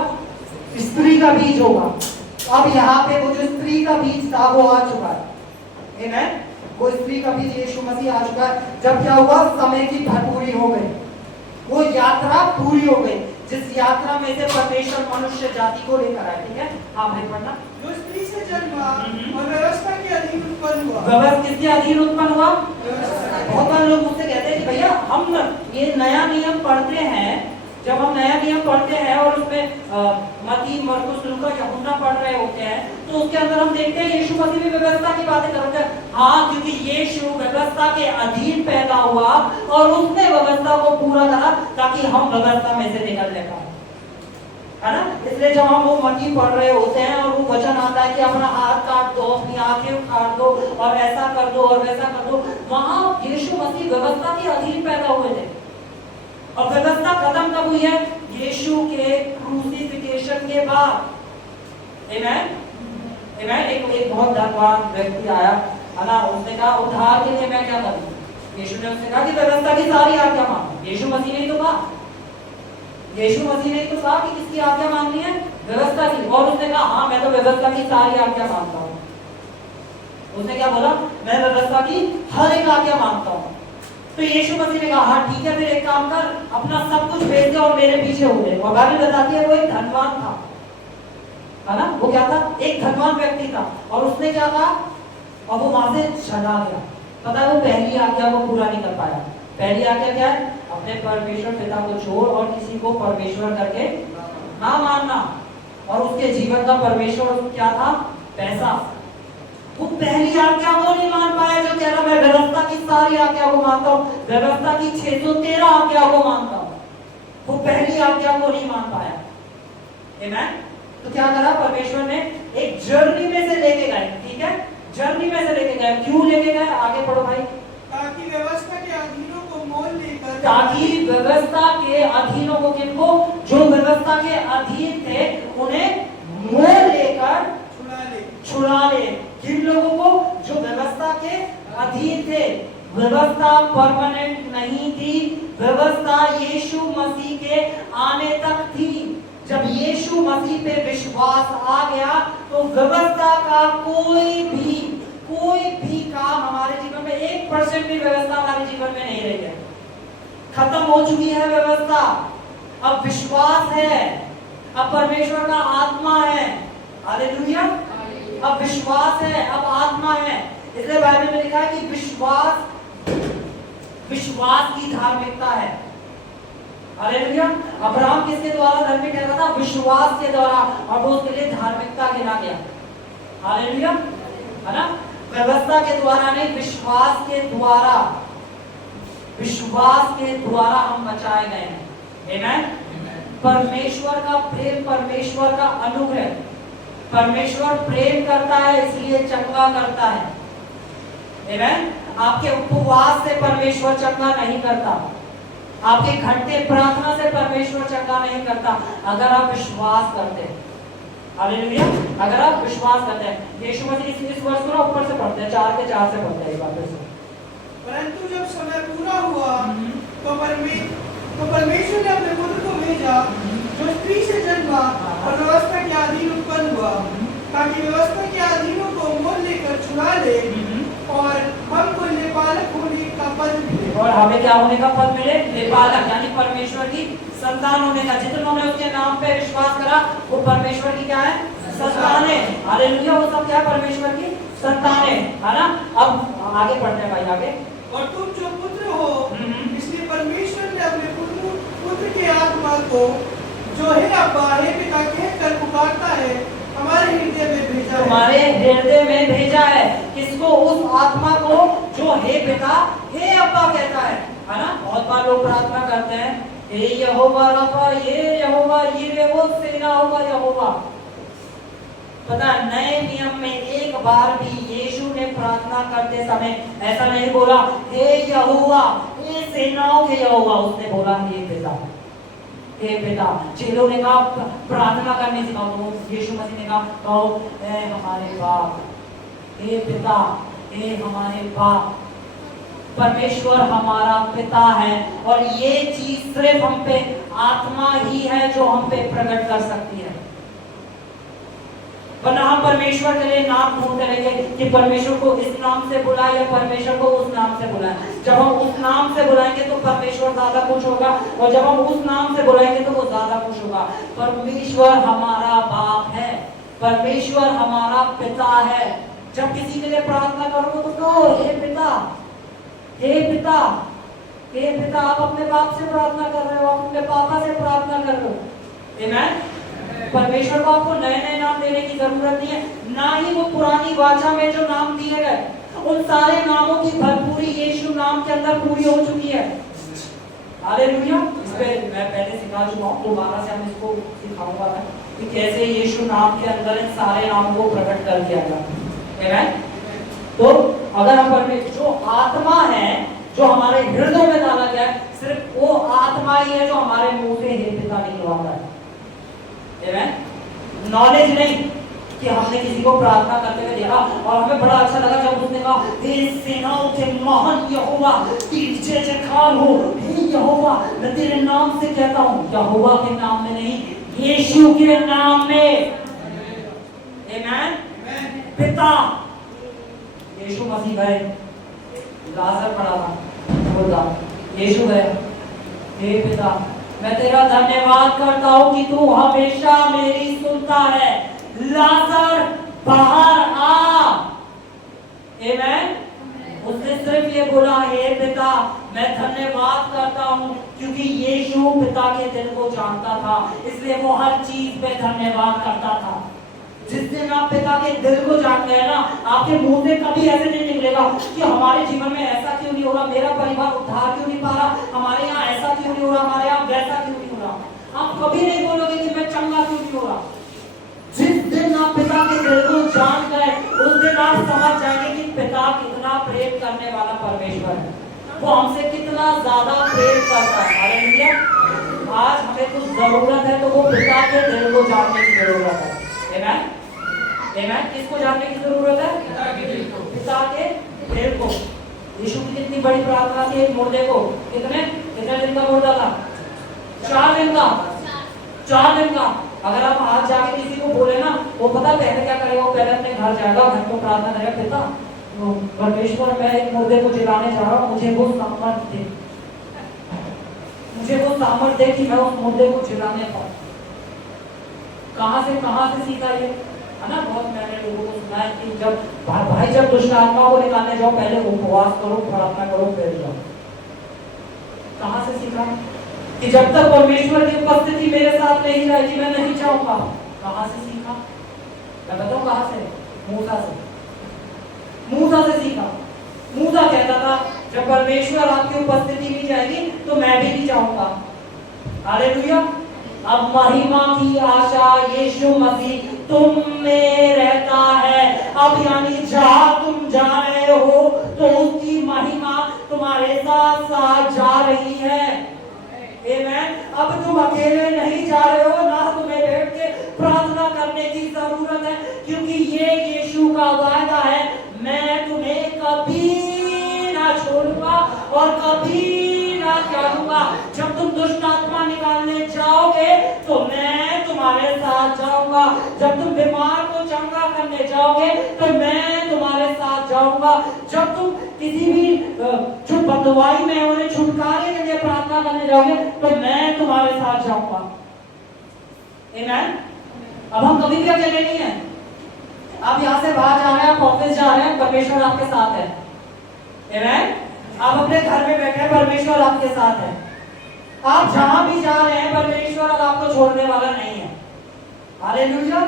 स्त्री का बीज होगा। अब यहाँ पे वो जो स्त्री का बीज था वो आ चुका है, आमीन। वो स्त्री का बीज यीशु मसीह आ चुका है। जब क्या हुआ? समय की भरपूरी हो गई, वो यात्रा पूरी हो गई। जिस यात्रा में से परमेश्वर मनुष्य जाति को लेकर आए। ठीक है, हाँ भाई पढ़ना। जो स्त्री से जन्मा और व्यवस्था के अधीन उत्पन्न हुआ। व्यवस्था किसके अधीन उत्पन्न हुआ? व्यवस्था। बहुत सारे लोग मुझसे कहते हैं कि भैया हम ये नया नियम पढ़ते हैं, जब हम नया नियम पढ़ते हैं और उसमें मत्ती, मरकुस, लूका, यूहन्ना पढ़ रहे होते हैं तो उसके अंदर हम देखते हैं यीशु मसीह भी व्यवस्था की बातें करते हैं। हाँ, क्योंकि यीशु व्यवस्था के अधीन पैदा हुआ और उसने व्यवस्था को पूरा करा ताकि हम व्यवस्था में से निकलने पाए, है ना। इसलिए जब हम वो मत्ती पढ़ रहे होते हैं और वो वचन आता है कि अपना हाथ काट दो, अपनी आंखें उखाड़ दो और ऐसा कर दो और वैसा कर दो, वहां यीशु मसीह व्यवस्था के अधीन पैदा हुए थे। और व्यवस्था खत्म कब हुई है? यीशु के क्रूसिफिकेशन के बाद। आमेन। आमेन। एक बहुत धनवान व्यक्ति आया, है ना, उसने कहा उद्धार के लिए मैं क्या करूं? यीशु ने उससे कहा कि व्यवस्था की सारी आज्ञा मानो। यीशु मसीह ने तो कहा, यीशु मसीह ने तो कहा कि किसकी आज्ञा माननी है? व्यवस्था की। और उसने कहा हाँ मैं तो व्यवस्था की सारी आज्ञा मानता हूँ। उसने क्या बोला? मैं व्यवस्था की हर एक आज्ञा मानता हूँ। तो यीशु मसीह ने कहा हाँ ठीक है, फिर एक काम कर, अपना सब कुछ बेच दे और मेरे पीछे हो ले। और बाइबल बताती है वो एक धनवान था, है ना। वो क्या था? एक धनवान व्यक्ति था। और उसने क्या कहा? और वो वहां से चला गया। पता है वो पहली आज्ञा को पूरा नहीं कर पाया। पहली आज्ञा क्या है? अपने परमेश्वर पिता को छोड़ और किसी को परमेश्वर करके ना मानना। और उसके जीवन का परमेश्वर क्या था? पैसा। वो पहली आज्ञा को नहीं मान पाया जो कह रहा मैं व्यवस्था की सारी आज्ञा को मानता हूँ, व्यवस्था की 613 आज्ञा को मानता हूँ। वो पहली आज्ञा को नहीं मान पाया। आमेन। तो क्या करा परमेश्वर ने? एक जर्नी में से लेके गए। ठीक है, जर्नी में से लेके गए। क्यों लेके गए? आगे पढ़ो भाई। ताकि व्यवस्था के अधीनों को मोल लेकर, ताकि व्यवस्था के अधीनों को, किनको? जो व्यवस्था के अधीन थे उन्हें मोल लेकर छुड़ा ले। किन लोगों को? जो व्यवस्था के अधीन थे। व्यवस्था परमानेंट नहीं थी, व्यवस्था यीशु मसीह के आने तक थी। जब यीशु मसीह पे विश्वास आ गया तो व्यवस्था का कोई भी काम हमारे जीवन में 1% भी व्यवस्था हमारे जीवन में नहीं रही है। खत्म हो चुकी है व्यवस्था। अब विश्वास है, अब परमेश्वर का आत्मा है। हालेलुया। अब विश्वास है, अब आत्मा है। इसलिए बाइबल में लिखा है कि विश्वास की धार्मिकता है। हालेलुया। अब्राहम किसके द्वारा धर्मी ठहरा था? विश्वास के द्वारा, और वो उसके लिए धार्मिकता गिना गया। हालेलुया, है ना। व्यवस्था के द्वारा नहीं, विश्वास के द्वारा हम बचाए गए हैं। आमेन। परमेश्वर का प्रेम, परमेश्वर का अनुग्रह। परमेश्वर प्रेम करता है इसलिए चंगा करता है। आमेन। आपके उपवास से परमेश्वर चंगा नहीं करता, आपके घंटे प्रार्थना से परमेश्वर चंगा नहीं करता, अगर आप विश्वास करते हैं। हालेलुया। अगर आप विश्वास करते हैं। यीशु मसीह इस वर्ष को ऊपर से पढ़ते हैं, 4 के 4 से पढ़ते हैं वापस। परंतु जब समय पूरा हुआ तो परमेश्वर ने अपने पुत्र को भेजा जो स्त्री से जन्मा और व्यवस्था के अधीन उत्पन्न हुआ, ताकि व्यवस्था के अधीनों को मोल लेकर छुड़ा ले और हमको लेपालक होने का पद मिले। और हमें क्या होने का पद मिले? लेपालक, यानी परमेश्वर की संतान होने का। जितनों ने उसके नाम पे विश्वास करा वो परमेश्वर की क्या है? संतान है। हालेलुया। वो सब क्या है? परमेश्वर की संतान है ना। अब आगे पढ़ते हैं भाई, आगे। और तुम जो पुत्र हो, इसलिए परमेश्वर ने अपने पुत्र के आत्मा को जो है अब्बा, हे पिता कहकर पुकारता है, हमारे हृदय में भेजा है। तुम्हारे हृदय में भेजा है। किसको? उस आत्मा को जो हे पिता, हे अब्बा कहता है ना। बहुत बार लोग प्रार्थना करते हैं, हे यहोवा रफा, ये यहोवा यिरे, वो सेना होगा यहोवा। पता नए नियम में एक बार भी यीशु ने प्रार्थना करते समय ऐसा नहीं बोला हे यहोवा, हे सेनाओं के यहोवा। उसने बोला हे पिता, हे पिता। चेलों ने कहा प्रार्थना करने से कहो, तो यीशु मसीह ने कहा कहो हे हमारे बाप, हे पिता, हे हमारे बाप। परमेश्वर हमारा पिता है और ये चीज सिर्फ हम पे आत्मा ही है जो हम पे प्रकट कर सकती है। वरना हम परमेश्वर के लिए नाम ढूंढते रहेंगे कि परमेश्वर को इस नाम से बुलाए या परमेश्वर को उस नाम से बुलाए। जब हम उस नाम से बुलाएंगे तो परमेश्वर ज्यादा खुश होगा, और जब हम उस नाम से बुलाएंगे तो वो ज्यादा खुश होगा। परमेश्वर हमारा बाप है, परमेश्वर हमारा पिता है। जब किसी के लिए प्रार्थना करो तो कहो हे पिता, हे पिता, हे पिता। आप अपने बाप से प्रार्थना कर रहे हो, आप अपने पापा से प्रार्थना कर रहे हो। आमेन। परमेश्वर को आपको नए नए नाम देने की जरूरत नहीं है, ना ही वो पुरानी वाचा में जो नाम दिए गए उन सारे नामों की भरपूरी यीशु नाम के अंदर पूरी हो चुकी है। हालेलुया। इस पे मैं पहले सिखा चुका हूं, दोबारा से हम इसको सिखाऊंगा मैं कि कैसे यीशु नाम के अंदर इन सारे नामों को प्रकट कर दिया गया। आमेन। तो अगर हम परमेश्वर जो आत्मा है जो हमारे हृदय में डाला गया है, सिर्फ वो आत्मा ही है जो हमारे मुंह से हे पिता निकलवाता है। आमेन। नॉलेज नहीं कि हमने किसी को प्रार्थना करते हुए देखा और हमें बड़ा अच्छा लगा जब उसने कहा हे सेनाओं के महान यहोवा, तेरी जय जयकार हो। हे यहोवा, मैं तेरे नाम से कहता हूँ, यहोवा के नाम में नहीं, यीशु के नाम में। आमेन। पिता यीशु मसीह गए, लाजर पड़ा था, बोला यीशु गए, हे पिता मैं तेरा धन्यवाद करता हूँ कि तू हमेशा मेरी सुनता है, लाजर बाहर आ। आमेन। उसने सिर्फ ये बोला हे पिता मैं धन्यवाद करता हूँ, क्योंकि यीशु पिता के दिल को जानता था, इसलिए वो हर चीज पे धन्यवाद करता था। जिस दिन आप पिता के दिल को जानते हैं ना, आपके मुंह से कभी ऐसे नहीं निकलेगा कि हमारे जीवन में ऐसा क्यों नहीं हो रहा, मेरा परिवार उद्धार क्यों नहीं पा रहा, हमारे यहाँ ऐसा क्यों नहीं हो रहा, हमारे यहाँ वैसा क्यों नहीं हो रहा। आप कभी नहीं बोलोगे कि मैं चंगा क्यों नहीं हो रहा। जिस दिन आप पिता के दिल को जान गए, उस दिन आप समझ जाएंगे कि पिता कितना प्रेम करने वाला परमेश्वर है, वो हमसे कितना ज्यादा प्रेम करता है। हालेलुया। आज हमें कुछ जरूरत है तो वो पिता के दिल को जानने की जरूरत है। आमेन। आमेन। किसको जानने की जरूरत है? पिता के दिल को। यीशु की कितनी बड़ी प्रार्थना थी एक मुर्दे को, कितने दिन का मुर्दा था? 4 दिन का। 4 दिन का। अगर आप आज जाके किसी को बोले ना, वो पता पहले क्या करेगा, वो पहले अपने घर जाएगा, घर को प्रार्थना करेगा, पिता परमेश्वर मैं एक मुर्दे को जलाने जा रहा हूँ, मुझे वो सामर्थ दे, मुझे वो सामर्थ दे कि मैं उस मुर्दे को जलाने पाऊँ। कहां से सीखा ये है ना। बहुत मैंने लोगों को सुना है कि जब भाई जब दुष्ट आत्मा को निकालने जाओ पहले उपवास करो, प्रार्थना करो, फिर जाओ। कहां से सीखा कि जब तक परमेश्वर की उपस्थिति मेरे साथ नहीं रहेगी मैं नहीं जाऊंगा। कहां से सीखा? मैं बताऊं कहां से? मूसा से सीखा। मूसा कहता था जब परमेश्वर आपकी उपस्थिति नहीं जाएगी तो मैं भी नहीं जाऊंगा। हालेलुया। अब महिमा की आशा यीशु मसीह तुम में रहता है। अब यानी जहां तुम जा रहे हो तो उसकी महिमा तुम्हारे साथ साथ जा रही है। आमेन। अब तुम अकेले नहीं जा रहे हो, ना तुम्हें बैठ के प्रार्थना करने की जरूरत है, क्योंकि ये यीशु का वायदा है, मैं तुम्हें कभी ना छोड़ूंगा और कभी ना त्यागूंगा। जब तुम दुष्ट आत्मा निकालने जाओगे तो मैं तुम्हारे साथ जाऊंगा। जब तुम बीमार को चंगा करने जाओगे तो मैं तुम्हारे साथ जाऊंगा। जब तुम किसी भी जो बदवाई में उन्हें छुटकारे के लिए प्रार्थना करने जाओगे तो मैं तुम्हारे साथ जाऊंगा। आमेन। अब हम कभी भी अकेले नहीं है। आप यहाँ से बाहर जा रहे हैं, आप ऑफिस जा रहे हैं, परमेश्वर आपके साथ है। आमेन। आप अपने घर में बैठे हैं, परमेश्वर आपके साथ है। आप जहां भी जा रहे हैं परमेश्वर अब आपको छोड़ने वाला नहीं है। हालेलुया।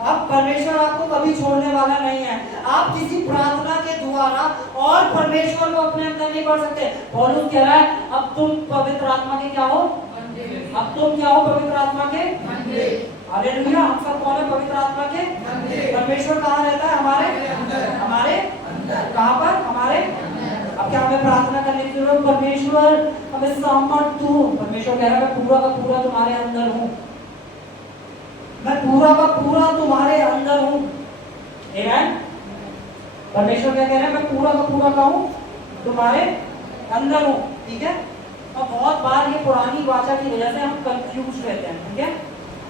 अब परमेश्वर आपको कभी छोड़ने वाला नहीं है। आप किसी प्रार्थना के द्वारा और परमेश्वर को अपने अंदर नहीं कर सकते। पौलुस कह रहा है अब तुम पवित्र आत्मा के क्या हो? अब तुम क्या हो? पवित्र आत्मा के। हालेलुया। हम सब कौन है? पवित्र आत्मा के। परमेश्वर कहाँ रहता है? हमारे कहाँ पर? हमारे। अब क्या हमें प्रार्थना करने की जरूरत? परमेश्वर हमें सामर्थ दो। परमेश्वर कह रहा है मैं पूरा का पूरा तुम्हारे अंदर हूँ, मैं पूरा का पूरा तुम्हारे अंदर हूँ। आमेन। परमेश्वर क्या कह रहे हैं? मैं पूरा का पूरा का हूँ, तुम्हारे अंदर हूँ। ठीक है। और बहुत बार ये पुरानी वाचा की वजह से हम कंफ्यूज रहते हैं। ठीक है।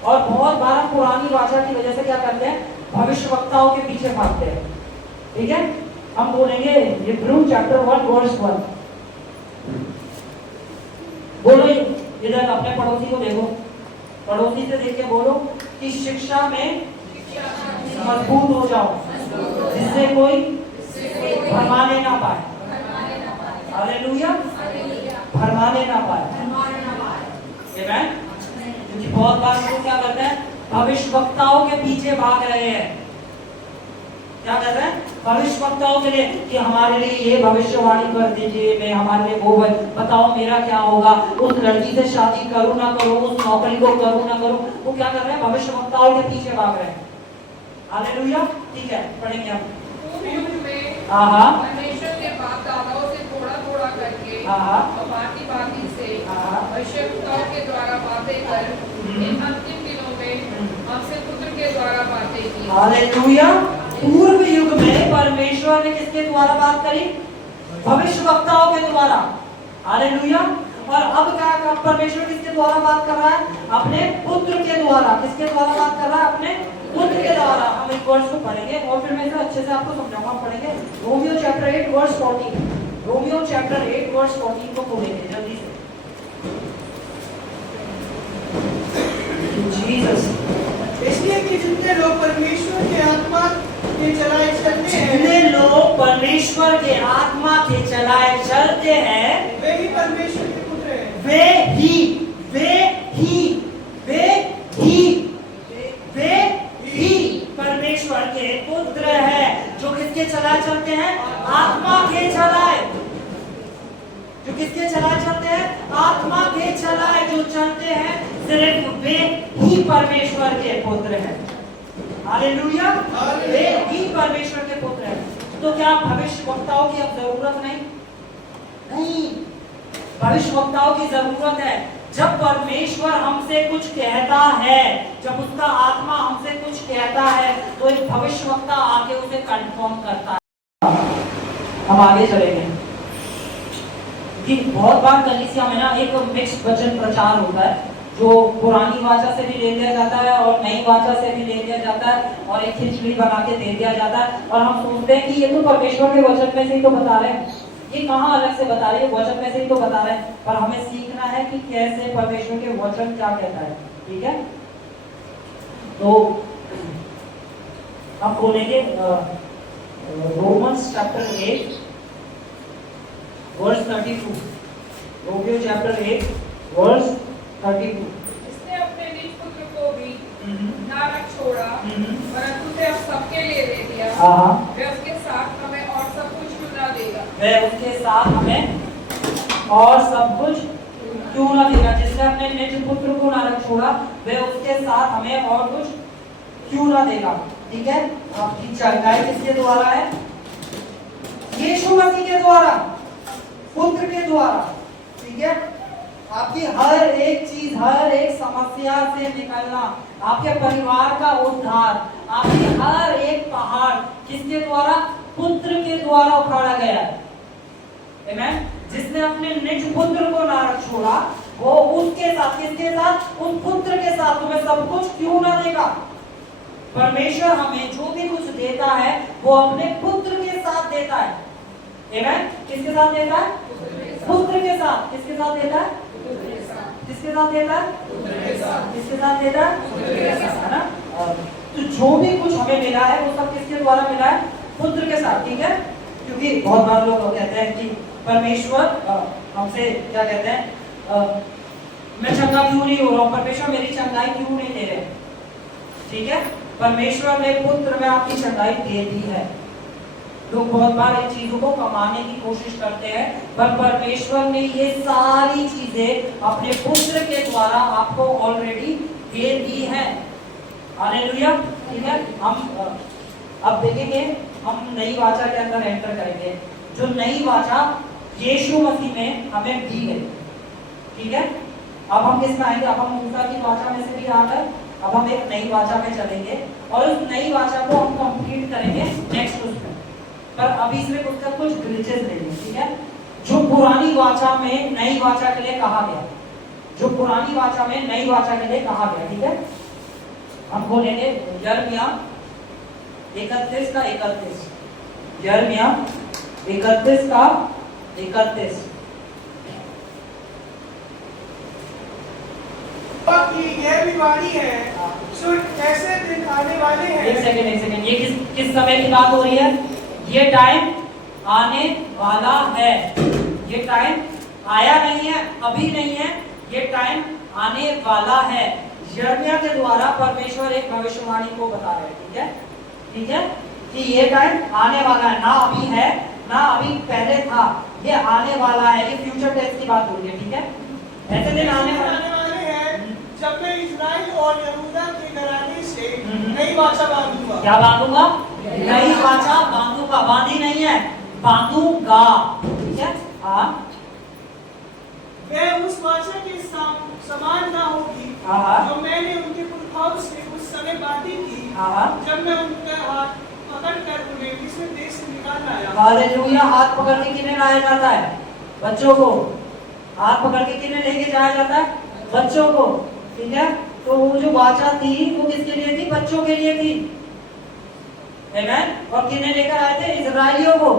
और बहुत बार हम पुरानी वाचा की वजह से क्या करते हैं? भविष्यवक्ताओं के पीछे भागते हैं। ठीक है, हम बोलेंगे हिब्रू चैप्टर 1 वर्स 1। बोलो इधर अपने पड़ोसी को देखो, पड़ोसी से देख के बोलो कि शिक्षा में मजबूत हो जाओ, जिससे कोई भरमाने ना पाए। हालेलुया, भरमाने ना पाए। आमीन। क्योंकि बहुत बार लोग क्या करते हैं, भविष्यवक्ताओं के पीछे भाग रहे हैं। क्या कर रहे हैं? भविष्यवक्ताओं के लिए कि हमारे लिए ये भविष्यवाणी कर दीजिए, मैं हमारे लिए वो बताओ मेरा क्या होगा, उस लड़की से शादी करूं ना करूं, उस नौकरी को करूं ना करूं। वो क्या कर रहे हैं? भविष्यवक्ताओं के पीछे भाग रहे हैं। हालेलुया। ठीक है, पढ़ेंगे हम। परमेश्वर के बाप दादाओं से थोड़ा करके और बाकी से भविष्यवक्ताओं के द्वारा बातें कर इन अंतिम दिनों में हमसे पुत्र के द्वारा बातें की। हालेलुया। पूर्व युग में परमेश्वर ने किसके द्वारा बात करी? भविष्यवक्ताओं के द्वारा। हालेलुया। और अब क्या परमेश्वर किसके द्वारा बात कर रहा है? अपने पुत्र के द्वारा। किसके द्वारा बात कर रहा है? अपने पुत्र के द्वारा। हम एक वर्स को पढ़ेंगे और फिर मैं इसे अच्छे से आपको समझाऊंगा। हम पढ़ेंगे Romeo chapter 8 verse 14। Romeo chapter 8 verse 14 को खोलेंगे जल्दी से। जीसस। इसलिए कि जितने लोग परमेश्वर के आत्मा के चलाए चलते हैं, जितने लोग परमेश्वर के आत्मा के चलाए चलते हैं, वे ही परमेश्वर के पुत्र हैं। वे ही परमेश्वर के पुत्र है। जो किसके चलाए चलते हैं? आत्मा के चलाए। जो किसके चलाए चलते हैं? आत्मा के चलाए जो चलते हैं, सिर्फ वे ही परमेश्वर के पुत्र हैं। हालेलुया। वे ही परमेश्वर के पुत्र हैं। तो क्या भविष्यवक्ताओं की अब जरूरत नहीं? भविष्यवक्ताओं की जरूरत है। जब परमेश्वर हमसे कुछ कहता है, जब उसका आत्मा हमसे कुछ कहता है, तो एक भविष्यवक्ता आके उसे कंफर्म करता है। हम आगे चलेंगे कि बहुत बार कलीसिया में ना एक मिक्स वचन प्रचार होता है, जो पुरानी वाचा से भी ले लिया जाता है और नई वाचा से भी ले लिया जाता है, और एक खिचड़ी बना के दे दिया जाता है। और हम सोचते हैं कि ये तो परमेश्वर के वचन में से ही तो बता रहे हैं, ये कहाँ अलग से बता रहे हैं, वचन में से ही तो बता रहे हैं। पर हमें सीखना है कि कैसे परमेश्वर के वचन क्या कहता है। ठीक है, तो हम बोलेंगे Romans chapter 8 verse 32। Romeo chapter 8 verse 32। इसने अपने निज पुत्र को भी ना रख छोड़ा, परंतु उसे अब सबके लिए दे दिया। वे उसके साथ हमें और सब कुछ क्यों ना देगा? वह उसके साथ हमें और सब कुछ क्यों ना देगा? जिसने अपने निज पुत्र को ना रख छोड़ा, वह उसके साथ हमें और कुछ क्यों ना देगा। ठीक है, आपकी चंगाई किसके द्वारा है? यीशु मसीह के द्वारा, पुत्र के द्वारा। ठीक है, आपकी हर एक चीज, हर एक समस्या से निकलना, आपके परिवार का उद्धार, आपकी हर एक पहाड़ किसके द्वारा? पुत्र के द्वारा उखाड़ा गया है। आमीन। जिसने अपने निज पुत्र को ना रख छोड़ा, वो उसके साथ, किसके साथ? उस पुत्र के साथ तुम्हें सब कुछ क्यों ना देगा? परमेश्वर हमें जो भी कुछ देता है वो अपने पुत्र के साथ देता है। आमीन। किसके साथ देता है? पुत्र के साथ। किसके साथ देता है? किसके साथ देता है? किसके साथ देता है ना? तो जो भी कुछ हमें मिला है वो सब किसके द्वारा मिला है? पुत्र के साथ। ठीक है, क्योंकि बहुत बार लोग कहते हैं कि परमेश्वर हमसे क्या कहते हैं, मैं चंगा क्यों नहीं हो रहा हूँ, परमेश्वर मेरी चंगाई क्यों नहीं दे रहे। ठीक है, परमेश्वर ने पुत्र में आपकी चंगाई दे दी है। लोग बहुत बार इन चीजों को कमाने की कोशिश करते हैं, पर परमेश्वर ने ये सारी चीजें अपने पुत्र के द्वारा आपको ऑलरेडी दे दी है। हालेलुया। ठीक है, हम अब देखेंगे, हम नई वाचा के अंदर एंटर करेंगे। जो नई वाचा यीशु मसीह में हमें दी गई। ठीक है, अब हम किस में आएंगे? अब हम मूसा की वाचा में से भी आकर अब हम एक नई वाचा में चलेंगे और उस नई वाचा को हम कंप्लीट करेंगे नेक्स्ट उसमें। पर अभी इसमें कुछ ग्लिचेस लेंगे। ठीक है, जो पुरानी वाचा में नई वाचा के लिए कहा गया, जो पुरानी वाचा में नई वाचा के लिए कहा गया। ठीक है, हम बोलेंगे यिर्मयाह 31 का 31, यिर्मयाह 31 का 31। कि यह भी वाणी है, सुन ऐसे दिन आने वाले हैं। एक सेकंड, ये किस समय की बात हो रही है? ये टाइम आने वाला है। ये टाइम आया नहीं है, अभी नहीं है, ये टाइम आने वाला है। यिर्मयाह के द्वारा परमेश्वर एक भविष्यवाणी को बता रहे हैं, ठीक है? ठीक है कि ये टाइम आने वाला है, ना अभी है ना अभी पहले था, ये आने वाला है। ये फ्यूचर टेंस की बात हो रही है, ठीक है? ऐसे दिन आने वाले हैं जब मैं इस्राएल और यहूदा के घराने से नई वाचा बांधूंगा। क्या बांधूंगा? नई वाचा बांधूंगा। बांधी नहीं है, बांधूंगा, ठीक है? हाँ, वह उस वाचा के समान ना होगी जो मैंने उनके पुरखाओं से उस समय बांधी थी, जब मैं उनका हाथ पकड़कर उन्हें मिस्र देश से निकाल लाया। हालेलुया। हाथ पकड़ के किन्हें लाया जाता है? बच्चों को। हाथ पकड़ के किन्हें लेके जाया जाता है? बच्चों को, ठीक है? तो वो जो वाचा थी वो किसके लिए थी? बच्चों के लिए थी, आमीन। और किन्हें लेकर आए थे? इस्राएलियों को।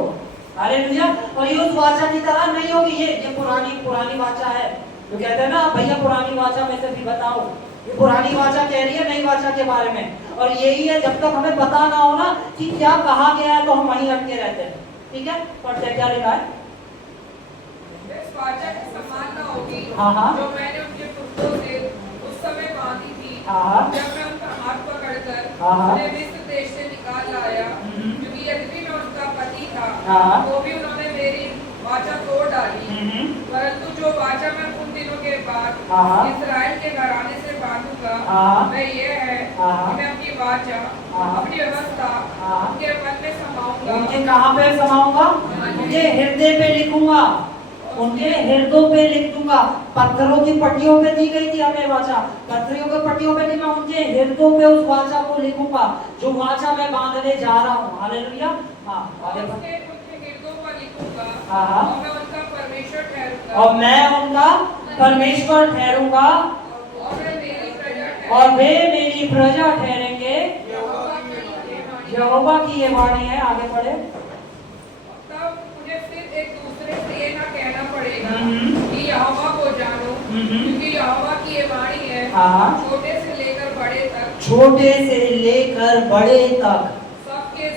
हालेलुया। और ये उस वाचा की तरह नहीं होगी, ये पुरानी वाचा है। तो कहते हैं ना भैया पुरानी वाचा में से भी बताओ, ये पुरानी वाचा कह रही है नई वाचा के बारे में। और यही है, जब तक हमें पता ना हो ना कि क्या कहा गया है तो हम वहीं अटके रहते हैं, ठीक है? पढ़ते क्या लिखा है? इस वाचा के समान ना होगी हाँ। जो मैंने उनके पुरखों से उस समय बांधी थी, हाँ। जब मैं उनका हाथ पकड़कर हाँ। उन्हें मिस्र देश से निकाल लाया। क्योंकि यद्यपि मैं उनका पति था, हाँ। वो भी उन्होंने मेरी वाचा तोड़ डाली। परंतु जो वाचा मैं उन दिनों के बाद हाँ। इस्राएल के घराने से बांधूंगा, हाँ। वह ये है हाँ। कि मैं अपनी वाचा, हाँ। अपनी व्यवस्था हाँ। उनके मन में समाऊंगा। उनके कहाँ पे समाऊंगा? उनके हृदय पे लिखूंगा, उनके हृदयों पे लिख दूंगा। पत्थरों की पट्टियों पे दी गई थी हमें वाचा, पत्थरों की पट्टियों पे नहीं, मैं उनके हृदयों पे उस वाचा को लिखूंगा जो वाचा मैं बांधने जा रहा हूँ। हालेलुया। हाँ, आगे बढ़। उनके हृदयों पर लिखूंगा, हाँ। और मैं उनका परमेश्वर ठहरूंगा, और मैं उनका परमेश्वर ठहरूंगा, और वे मेरी प्रजा ठहरेंगे। और वे मेरी प्रजा ठहरेंगे। यहोवा की ये वाणी है। आगे बढ़े। तब मुझे फिर एक दूसरे से ये ना कहना पड़ेगा कि यहोवा को जानो, क्योंकि यहोवा की ये वाणी है, हाँ। छोटे से लेकर बड़े तक, छोटे से लेकर बड़े तक, सबके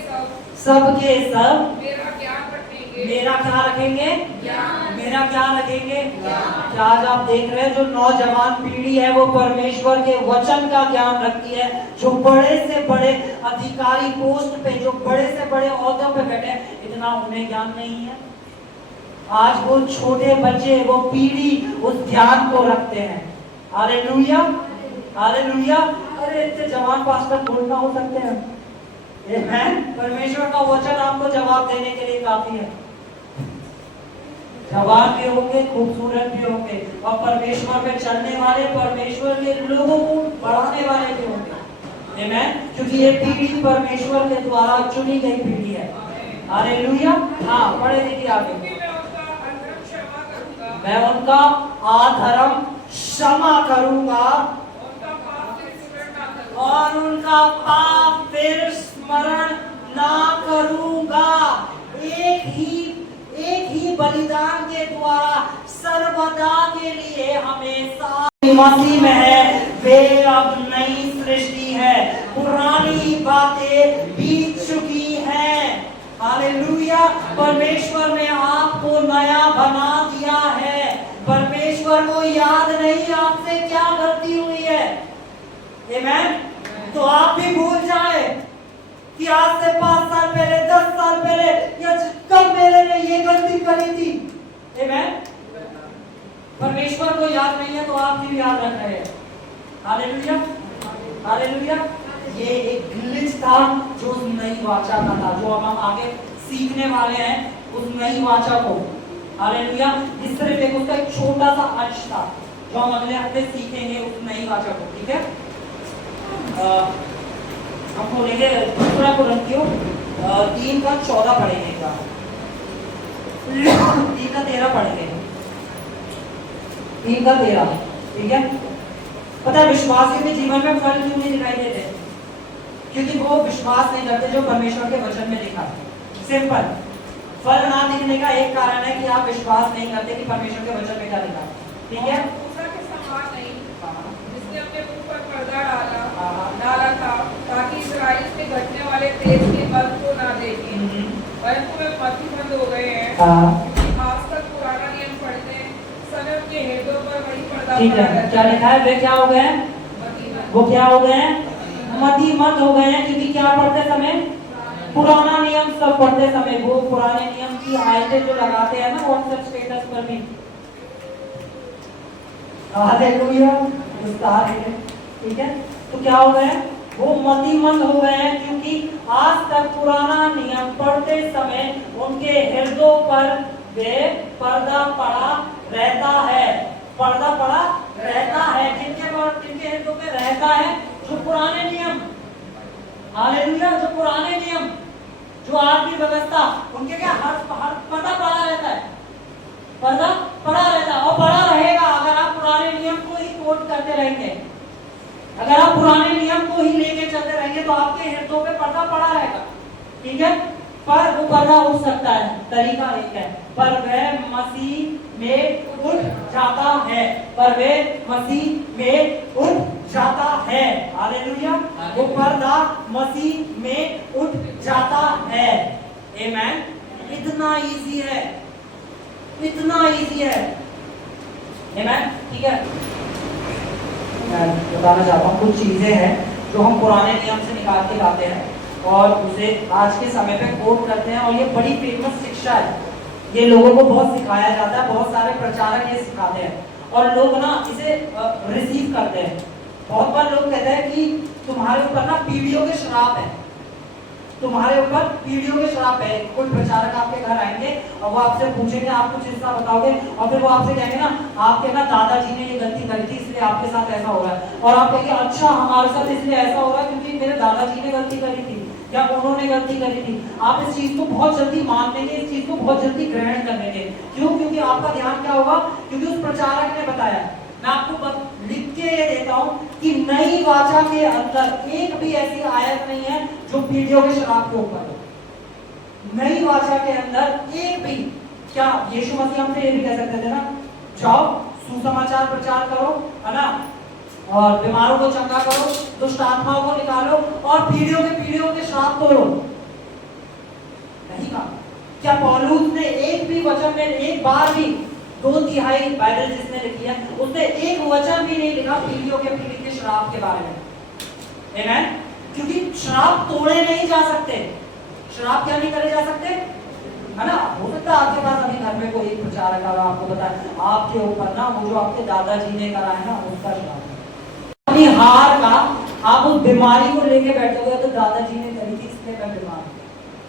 सबके सब मेरा ज्ञान रखेंगे। मेरा क्या रखेंगे? ज्ञान। मेरा क्या रखेंगे? क्या आज आप देख रहे हैं जो नौजवान पीढ़ी है वो परमेश्वर के वचन का ज्ञान रखती है। जो बड़े से बड़े अधिकारी पोस्ट पे, जो बड़े से बड़े ओहदों पे बैठे हैं, इतना उन्हें ज्ञान नहीं है। आज वो छोटे बच्चे, वो पीढ़ी उस ज्ञान को रखते हैं। Hallelujah, hallelujah. अरे इतने जवान पास्टर बोलना हो सकते हैं, आमीन। परमेश्वर का वचन आपको जवाब देने के लिए काफी है। जवान भी होंगे, खूबसूरत भी होंगे, और परमेश्वर पे चलने वाले, परमेश्वर के लोगों को बढ़ाने वाले भी होंगे, आमीन। क्योंकि ये पीढ़ी परमेश्वर के द्वारा चुनी गई पीढ़ी है। हालेलुया। हाँ, पढ़े देखिए आगे। मैं उनका अधर्म क्षमा करूंगा, और उनका पाप फिर स्मरण ना करूंगा। एक ही बलिदान के द्वारा सर्वदा के लिए हमेशा मसीह में है, वे अब नई सृष्टि है, पुरानी बातें बीत चुकी हैं। हालेलुया। परमेश्वर ने आपको नया बना दिया है। परमेश्वर को याद नहीं आपसे क्या गलती हुई है, आमीन। तो आप भी भूल जाए कि आज से 5 साल पहले, 10 साल पहले, या कब मैंने ये गलती करी थी, आमीन। परमेश्वर को याद नहीं है तो आप भी याद रख रहे हैं। Hallelujah, hallelujah. ये एक ग्लिच था जो उस नई वाचा का था, जो हम आगे सीखने वाले हैं उस नई वाचा को। हालेलुया। इस तरह से उसका एक छोटा सा अंश था जो हम अगले हफ्ते सीखेंगे उस नई वाचा को, ठीक है? हम बोलेंगे दूसरा कुरिन्थियों 3:14 पढ़ेंगे, 3:13 पढ़ेंगे, 3:13, ठीक है? पता है विश्वासियों के जीवन में फल क्यों नहीं दिखाई देते? क्योंकि वो विश्वास नहीं करते जो परमेश्वर के वचन में लिखा है। सिंपल। फल ना दिखने का एक कारण है कि आप विश्वास नहीं करते कि परमेश्वर के वचन में क्या लिखा है। ठीक है, मूसा के समान नहीं, जिसने अपने मुंह पर पर्दा डाला था ताकि इस्राएल से घटने वाले तेज के बल को ना देखें, परंतु वे मतिमंद हो गए हैं, क्योंकि आज तक पुराना नियम पढ़ते समय उनके हृदयों पर वही पर्दा ठीक पड़ा है। रहता क्या लिखा है? वे क्या हो गए हैं? मतिमंद। वो क्या हो गए हैं? मतिमंद हो गए हैं, क्योंकि क्या पढ़ते समय? पुराना नियम सब पढ़ते समय। वो पुराने नियम की आयतें जो लगाते हैं ना व्हाट्सएप स्टेटस पर भी, हालेलुया, विस्तार है। ठीक है, तो क्या हो गए? वो मतिमंद हो गए हैं, क्योंकि आज तक पुराना नियम पढ़ते समय उनके हृदयों पर वे पर्दा पड़ा रहता है। पर्दा पड़ा रहता है। किनके हृदयों पे रहता है? जो पुराने नियम, हालेलुया, जो पुराने नियम, जो आदमी व्यवस्था, उनके क्या हर पर्दा पड़ा रहता है। पर्दा पड़ा रहता है और पड़ा रहेगा अगर आप पुराने नियम को ही कोट करते रहेंगे। अगर आप पुराने नियम को ही लेके चलते रहेंगे तो आपके हृदयों पे पर्दा पड़ा रहेगा। ठीक है, पर वो पर्दा उठ सकता है। तरीका एक है, पर वह मसीह में उठ जाता है। पर वे मसीह में उठ जाता है। हालेलुया, वो पर्दा मसीह में उठ जाता है। आमेन। इतना इजी है, इतना इजी है। आमेन। ठीक है, मैं बताना चाहता हूँ कुछ चीजें हैं जो हम पुराने नियम से निकाल के लाते हैं और उसे आज के समय पे कोट करते हैं, और ये बड़ी फेमस शिक्षा है। ये लोगों को बहुत सिखाया जाता है, बहुत सारे प्रचारक ये सिखाते हैं और लोग ना इसे रिसीव करते हैं। बहुत बार लोग कहते हैं कि तुम्हारे ऊपर ना पीढ़ियों के श्राप है, तुम्हारे ऊपर पीढ़ियों के श्राप है। कोई प्रचारक आपके घर आएंगे और वो आपसे पूछेंगे, आप कुछ हिस्सा बताओगे और फिर वो आपसे कहेंगे ना आपके ना दादाजी ने ये गलती करी थी इसलिए आपके साथ ऐसा हो रहा है, और आप कहेंगे अच्छा हमारे साथ इसलिए ऐसा हो रहा है क्योंकि मेरे दादाजी ने गलती करी थी या उन्होंने गलती करी थी। आप इस चीज को बहुत जल्दी मान लेंगे, इस चीज को बहुत जल्दी ग्रहण कर लेंगे। क्यों? क्योंकि आपका ध्यान क्या होगा? क्योंकि उस प्रचारक ने बताया। मैं आपको लिख के ये देता हूं कि नई वाचा के अंदर एक भी ऐसी आयत नहीं है जो पीढ़ियों के श्राप के ऊपर हो। नई वाचा के अंदर एक भी, क्या यीशु मसीह हमसे ये भी कह सकते थे ना, जाओ सुसमाचार प्रचार करो, है ना, और बीमारों को चंगा करो, दुष्ट आत्माओं को निकालो और पीढ़ियों के श्राप तोड़ो? नहीं कहा। क्या पौलुस ने एक भी वचन में, एक बार भी, 2/3 बाइबल जिसने लिखी है उसने एक वचन भी नहीं लिखा पीढ़ियों के श्राप के बारे में। आमेन। क्योंकि श्राप तोड़े नहीं जा सकते। श्राप क्या नहीं करे जा सकते, है ना। हो सकता है आपके पास अभी घर में कोई प्रचारक आ रहा आपको बताए आपके ऊपर ना वो जो आपके दादाजी ने करा है ना उसका श्राप है। अपनी हार का आप उस बीमारी को लेके बैठे हुए तो दादाजी ने करी थी इसलिए मैं बीमार।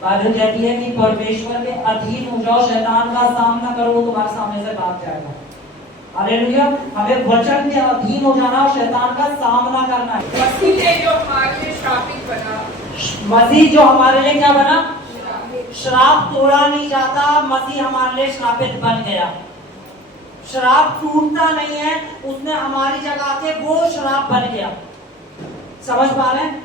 बाइबल कहती है कि परमेश्वर के अधीन हो जाओ, शैतान का सामना करो, वो तुम्हारे सामने से भाग जाएगा। हालेलुया। हमें वचन के अधीन हो जाना और शैतान का सामना करना है। मसीह जो हमारे लिए श्रापित बना, मसीह जो हमारे लिए क्या बना? श्राप तोड़ा नहीं जाता, मसीह हमारे लिए श्रापित बन गया। श्राप टूटता नहीं है, उसने हमारी जगह के वो श्राप बन गया। समझ पा रहे हैं?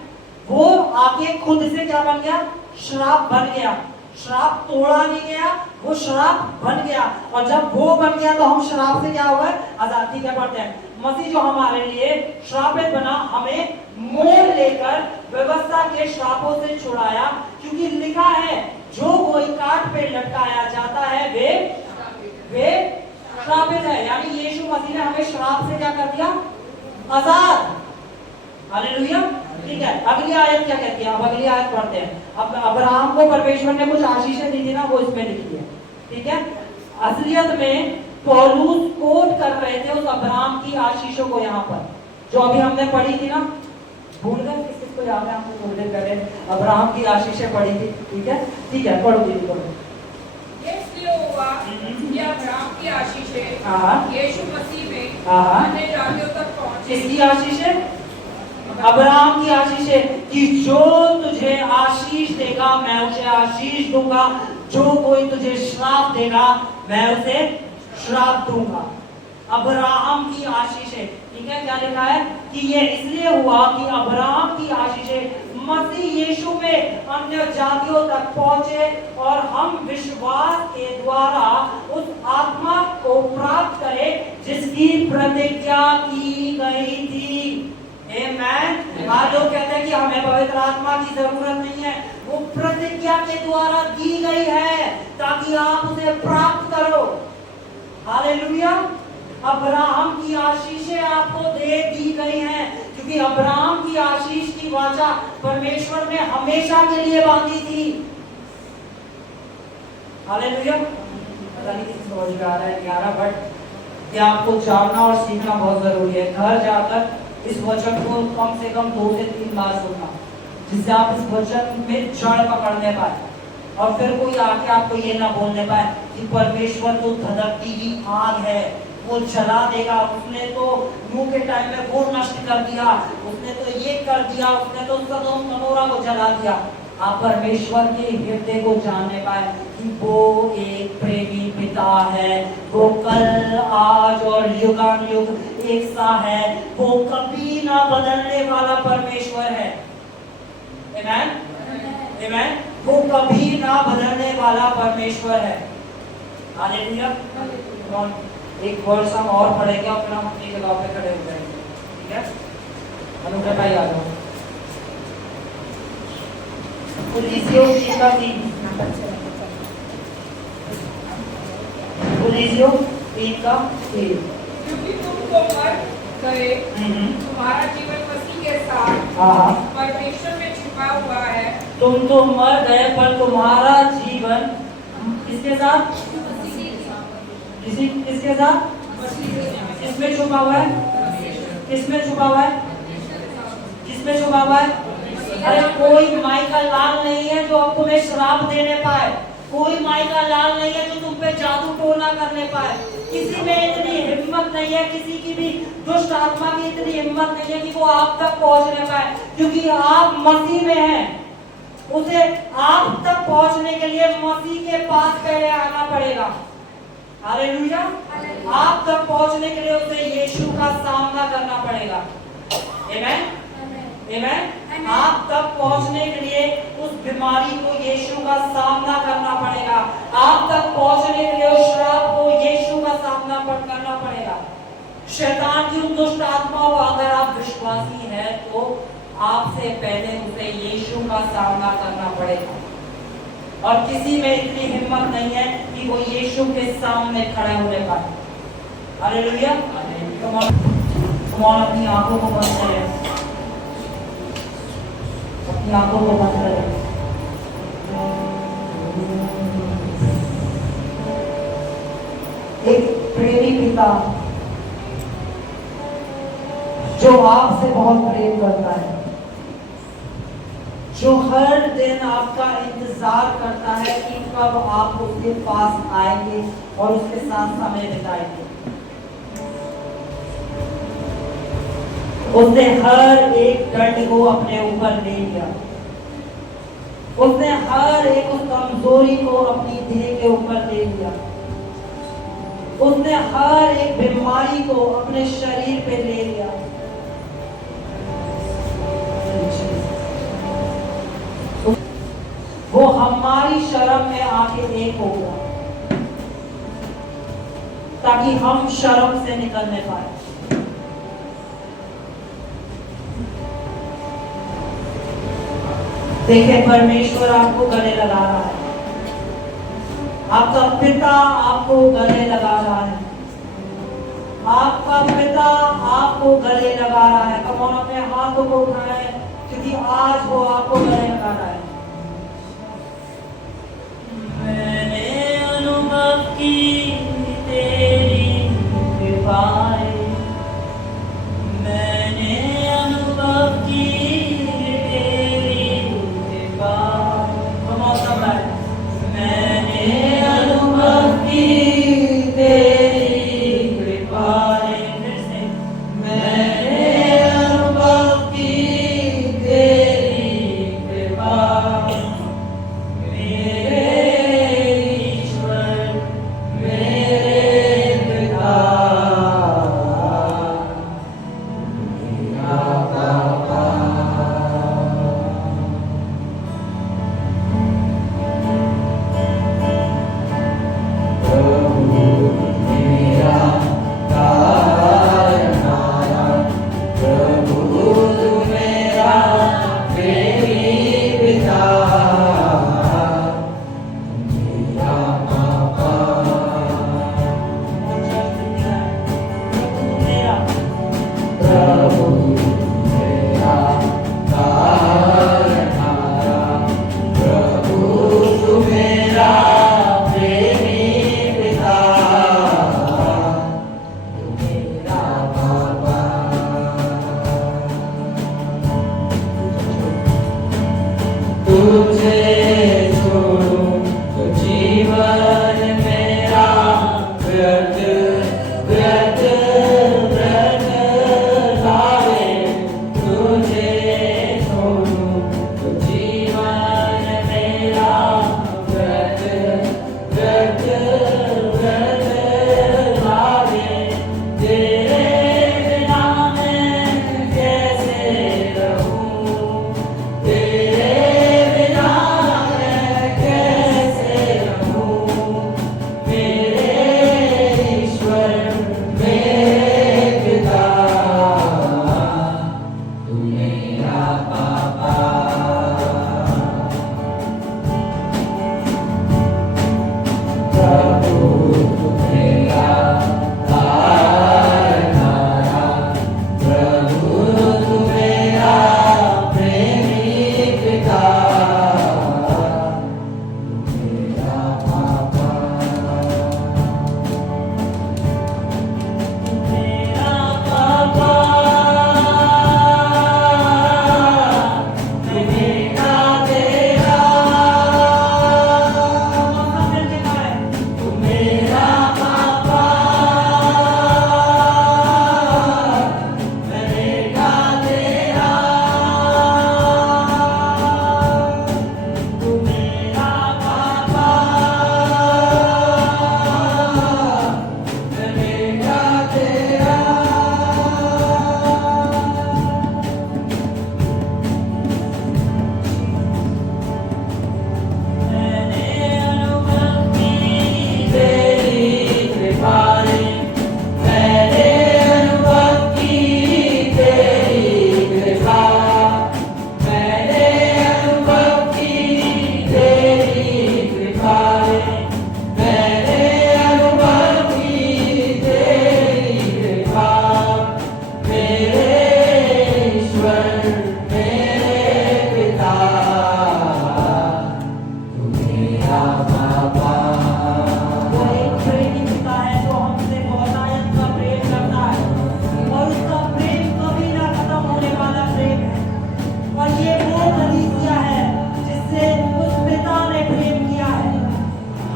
वो आके खुद से क्या बन गया? श्राप बन गया। श्राप तोड़ा नहीं गया, वो श्राप बन गया। और जब वो बन गया तो हम श्राप से क्या हो गए? आजादी क्या पढ़ते हैं? मसीह जो हमारे लिए श्रापित बना, हमें मोल लेकर व्यवस्था के श्रापों से छुड़ाया, क्योंकि लिखा है जो कोई काट पे लटकाया जाता है वे श्रापित है। यानी यीशु मसीह ने हमें श्राप से क्या कर दिया? आजाद। हालेलुया। ठीक है, अगली आयत क्या कहती है? अब अगली आयत पढ़ते हैं। अब अब्राहम को परमेश्वर ने कुछ आशीषें दी थी ना, वो इसमें लिखी है। ठीक है, असलियत में पौलुस कोट कर रहे थे उस अब्राहम की आशीषों को यहाँ पर, जो अभी हमने पढ़ी थी ना। भूल गए? किसको याद है? हमने थोड़ी देर पहले अब्राहम की आशीषें पढ़ी थी। ठीक है, पढ़ो दीदी, पढ़ो। इसलिए हुआ कि अब्राहम की आशीषें यीशु मसीह में अन्य जातियों तक पहुंची। किसकी आशीषें? अब्राहम की आशीषें कि जो तुझे आशीष देगा मैं उसे आशीष दूंगा, जो कोई तुझे श्राप देगा मैं उसे श्राप दूंगा। अब्राहम की आशीषें। ठीक है, क्या लिखा है कि ये इसलिए हुआ कि अब्राहम की आशीषें मसीह यीशु में अन्य जातियों तक पहुंचे और हम विश्वास के द्वारा उस आत्मा को प्राप्त करें जिसकी प्रतिज्ञा की गई थी। आमेन। आज लोग कहते हैं कि हमें पवित्र आत्मा की जरूरत नहीं है, वो प्रतिज्ञा के द्वारा दी गई है ताकि आप उसे प्राप्त करो। हालेलुया। अब्राहम की आशीषें आपको दे दी गई हैं, क्योंकि अब्राहम की आशीष की वाचा परमेश्वर ने हमेशा के लिए बांधी थी। हालेलुया। पता नहीं किसी समझ में आ रहा है नहीं आ रहा, बट ये आपको जानना और सीखना बहुत जरूरी है। घर जाकर इस वचन को कम से कम 2 से 3 बार सुनना, जिससे आप इस वचन में जड़ पकड़ने पाए और फिर कोई आके आपको ये ना बोलने पाए कि परमेश्वर तो धधकती हुई आग है, वो जला देगा, उसने तो नूह के टाइम में वो नष्ट कर दिया, उसने तो ये कर दिया, उसने तो सदोम गमोरा को जला दिया। आप परमेश्वर के हृदय को जानने पाए कि वो एक प्रेमी पिता है, वो कल आज और युगानुयुग एक सा है, वो कभी ना बदलने वाला परमेश्वर है। आमेन। आमेन। वो कभी ना बदलने वाला परमेश्वर है। हालेलुया। एक वर्ष हम और पढ़ेंगे और फिर हम अपनी जगह पे खड़े हो जाएंगे। ठीक है, अनुग्रह भाई आ जाओ। पुलिसियो का 3 पुलिसियो 3 का 3। क्योंकि तुम तो मर गए, तुम्हारा जीवन मसीह के साथ परमेश्वर में छिपा हुआ है। तुम तो मर गए पर तुम्हारा जीवन किसके साथ? किसके साथ? किसमें छुपा हुआ है? किसमें छुपा हुआ है? किसमें छुपा हुआ है? अरे कोई माई का लाल नहीं है जो अब तुम्हें श्राप देने पाए, कोई माई का लाल नहीं है जो तुम पे जादू टोना करने पाए। किसी में इतनी हिम्मत नहीं है, किसी की भी दुष्ट आत्मा की इतनी हिम्मत नहीं है कि वो आप तक पहुंचने पाए, क्योंकि आप मसीह में हैं। उसे आप तक पहुंचने के लिए मसीह के पास पहले आना पड़ेगा। हालेलुया। आप तक पहुंचने के लिए उसे यीशु का सामना करना पड़ेगा। आमेन। आमेन। आप तक पहुंचने के लिए उस बीमारी को यीशु का सामना करना पड़ेगा। आप तक पहुंचने के लिए उस श्राप को यीशु का सामना करना पड़ेगा। शैतान की उन दुष्ट आत्माओं, अगर आप विश्वासी हैं तो आपसे पहले उसे यीशु का सामना करना पड़ेगा। और किसी में इतनी हिम्मत नहीं है कि वो यीशु के सामने खड़े होने पाए। हालेलुया। कम ऑन, अपनी आंखों को बंद करें, अपनी आंखों को बंद करें। एक प्रेमी पिता जो आपसे बहुत प्रेम करता है, जो हर दिन आपका इंतजार करता है कि कब आप उसके पास आएंगे और उसके साथ समय बिताएंगे। उसने हर एक दंड को अपने ऊपर ले लिया, उसने हर एक उस कमजोरी को अपनी देह के ऊपर ले लिया, उसने हर एक बीमारी को अपने शरीर पे ले लिया। वो हमारी शर्म में आके एक हो गया ताकि हम शर्म से निकलने पाए। देखिए, परमेश्वर आपको गले लगा रहा है, आपका पिता आपको गले लगा रहा है, आपका पिता आपको गले लगा रहा है। कम ऑन, अपने हाथों को उठाए, क्योंकि आज वो आपको गले लगा रहा है। मैंने अनुभव की तेरी कृपाएं, मैंने अनुभव की तेरी कृपा। मैंने अनुभव की तेरी कृपाएं, मैंने अनुभव की तेरी कृपा। मेरे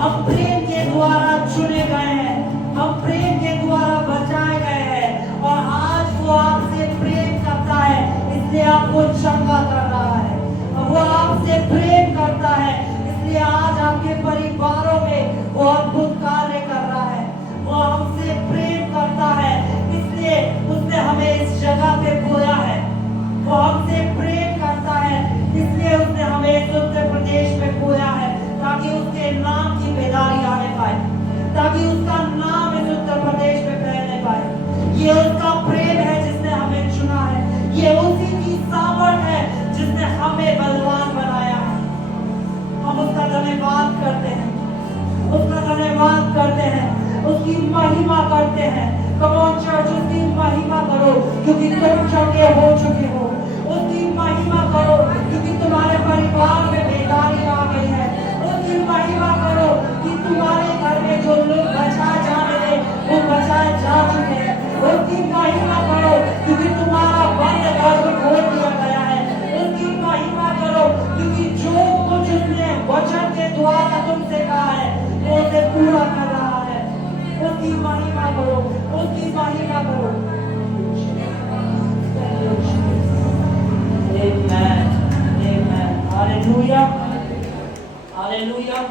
हम प्रेम के द्वारा चुने गए हैं, हम प्रेम के द्वारा बचाए गए हैं और आज वो आपसे प्रेम करता है, इसलिए आपको चंगा कर रहा है। वो आपसे प्रेम करता है, इसलिए आज आपके परिवारों में वो अद्भुत कार्य कर रहा है। वो हमसे प्रेम करता है, इसलिए उसने हमें इस जगह पे बोया है। वो हमसे प्रेम करता है, इसलिए उसने हमें इस उत्तर प्रदेश में बोया है, ताकि उसके नाम की बेदारी आने पाए, ताकि उसका नाम इस उत्तर प्रदेश में फैलने पाए। ये उसका प्रेम है जिसने हमें चुना है, ये उसी की सामर्थ है जिसने हमें बलवान बनाया है। हम उसका धन्यवाद करते हैं, उसका धन्यवाद करते हैं, उसकी महिमा करते हैं। कम ऑन चर्च, उसकी महिमा करो क्योंकि तुम चंगे हो चुके हो। उसकी महिमा करो क्योंकि तुम्हारे परिवार में बेदारी आ गई है। उसकी महिमा करो कि तुम्हारे घर में जो लोग बचाए जाने थे वो बचाए जा चुके हैं। उसकी महिमा करो क्योंकि तुम्हारा बंद गर्भ खोल दिया गया है। उसकी महिमा करो क्योंकि जो कुछ उसने वचन के द्वारा तुमसे कहा है वो उसे पूरा कर रहा है। उसकी महिमा करो, उसकी महिमा करो। Amen. Amen. Hallelujah. Hallelujah.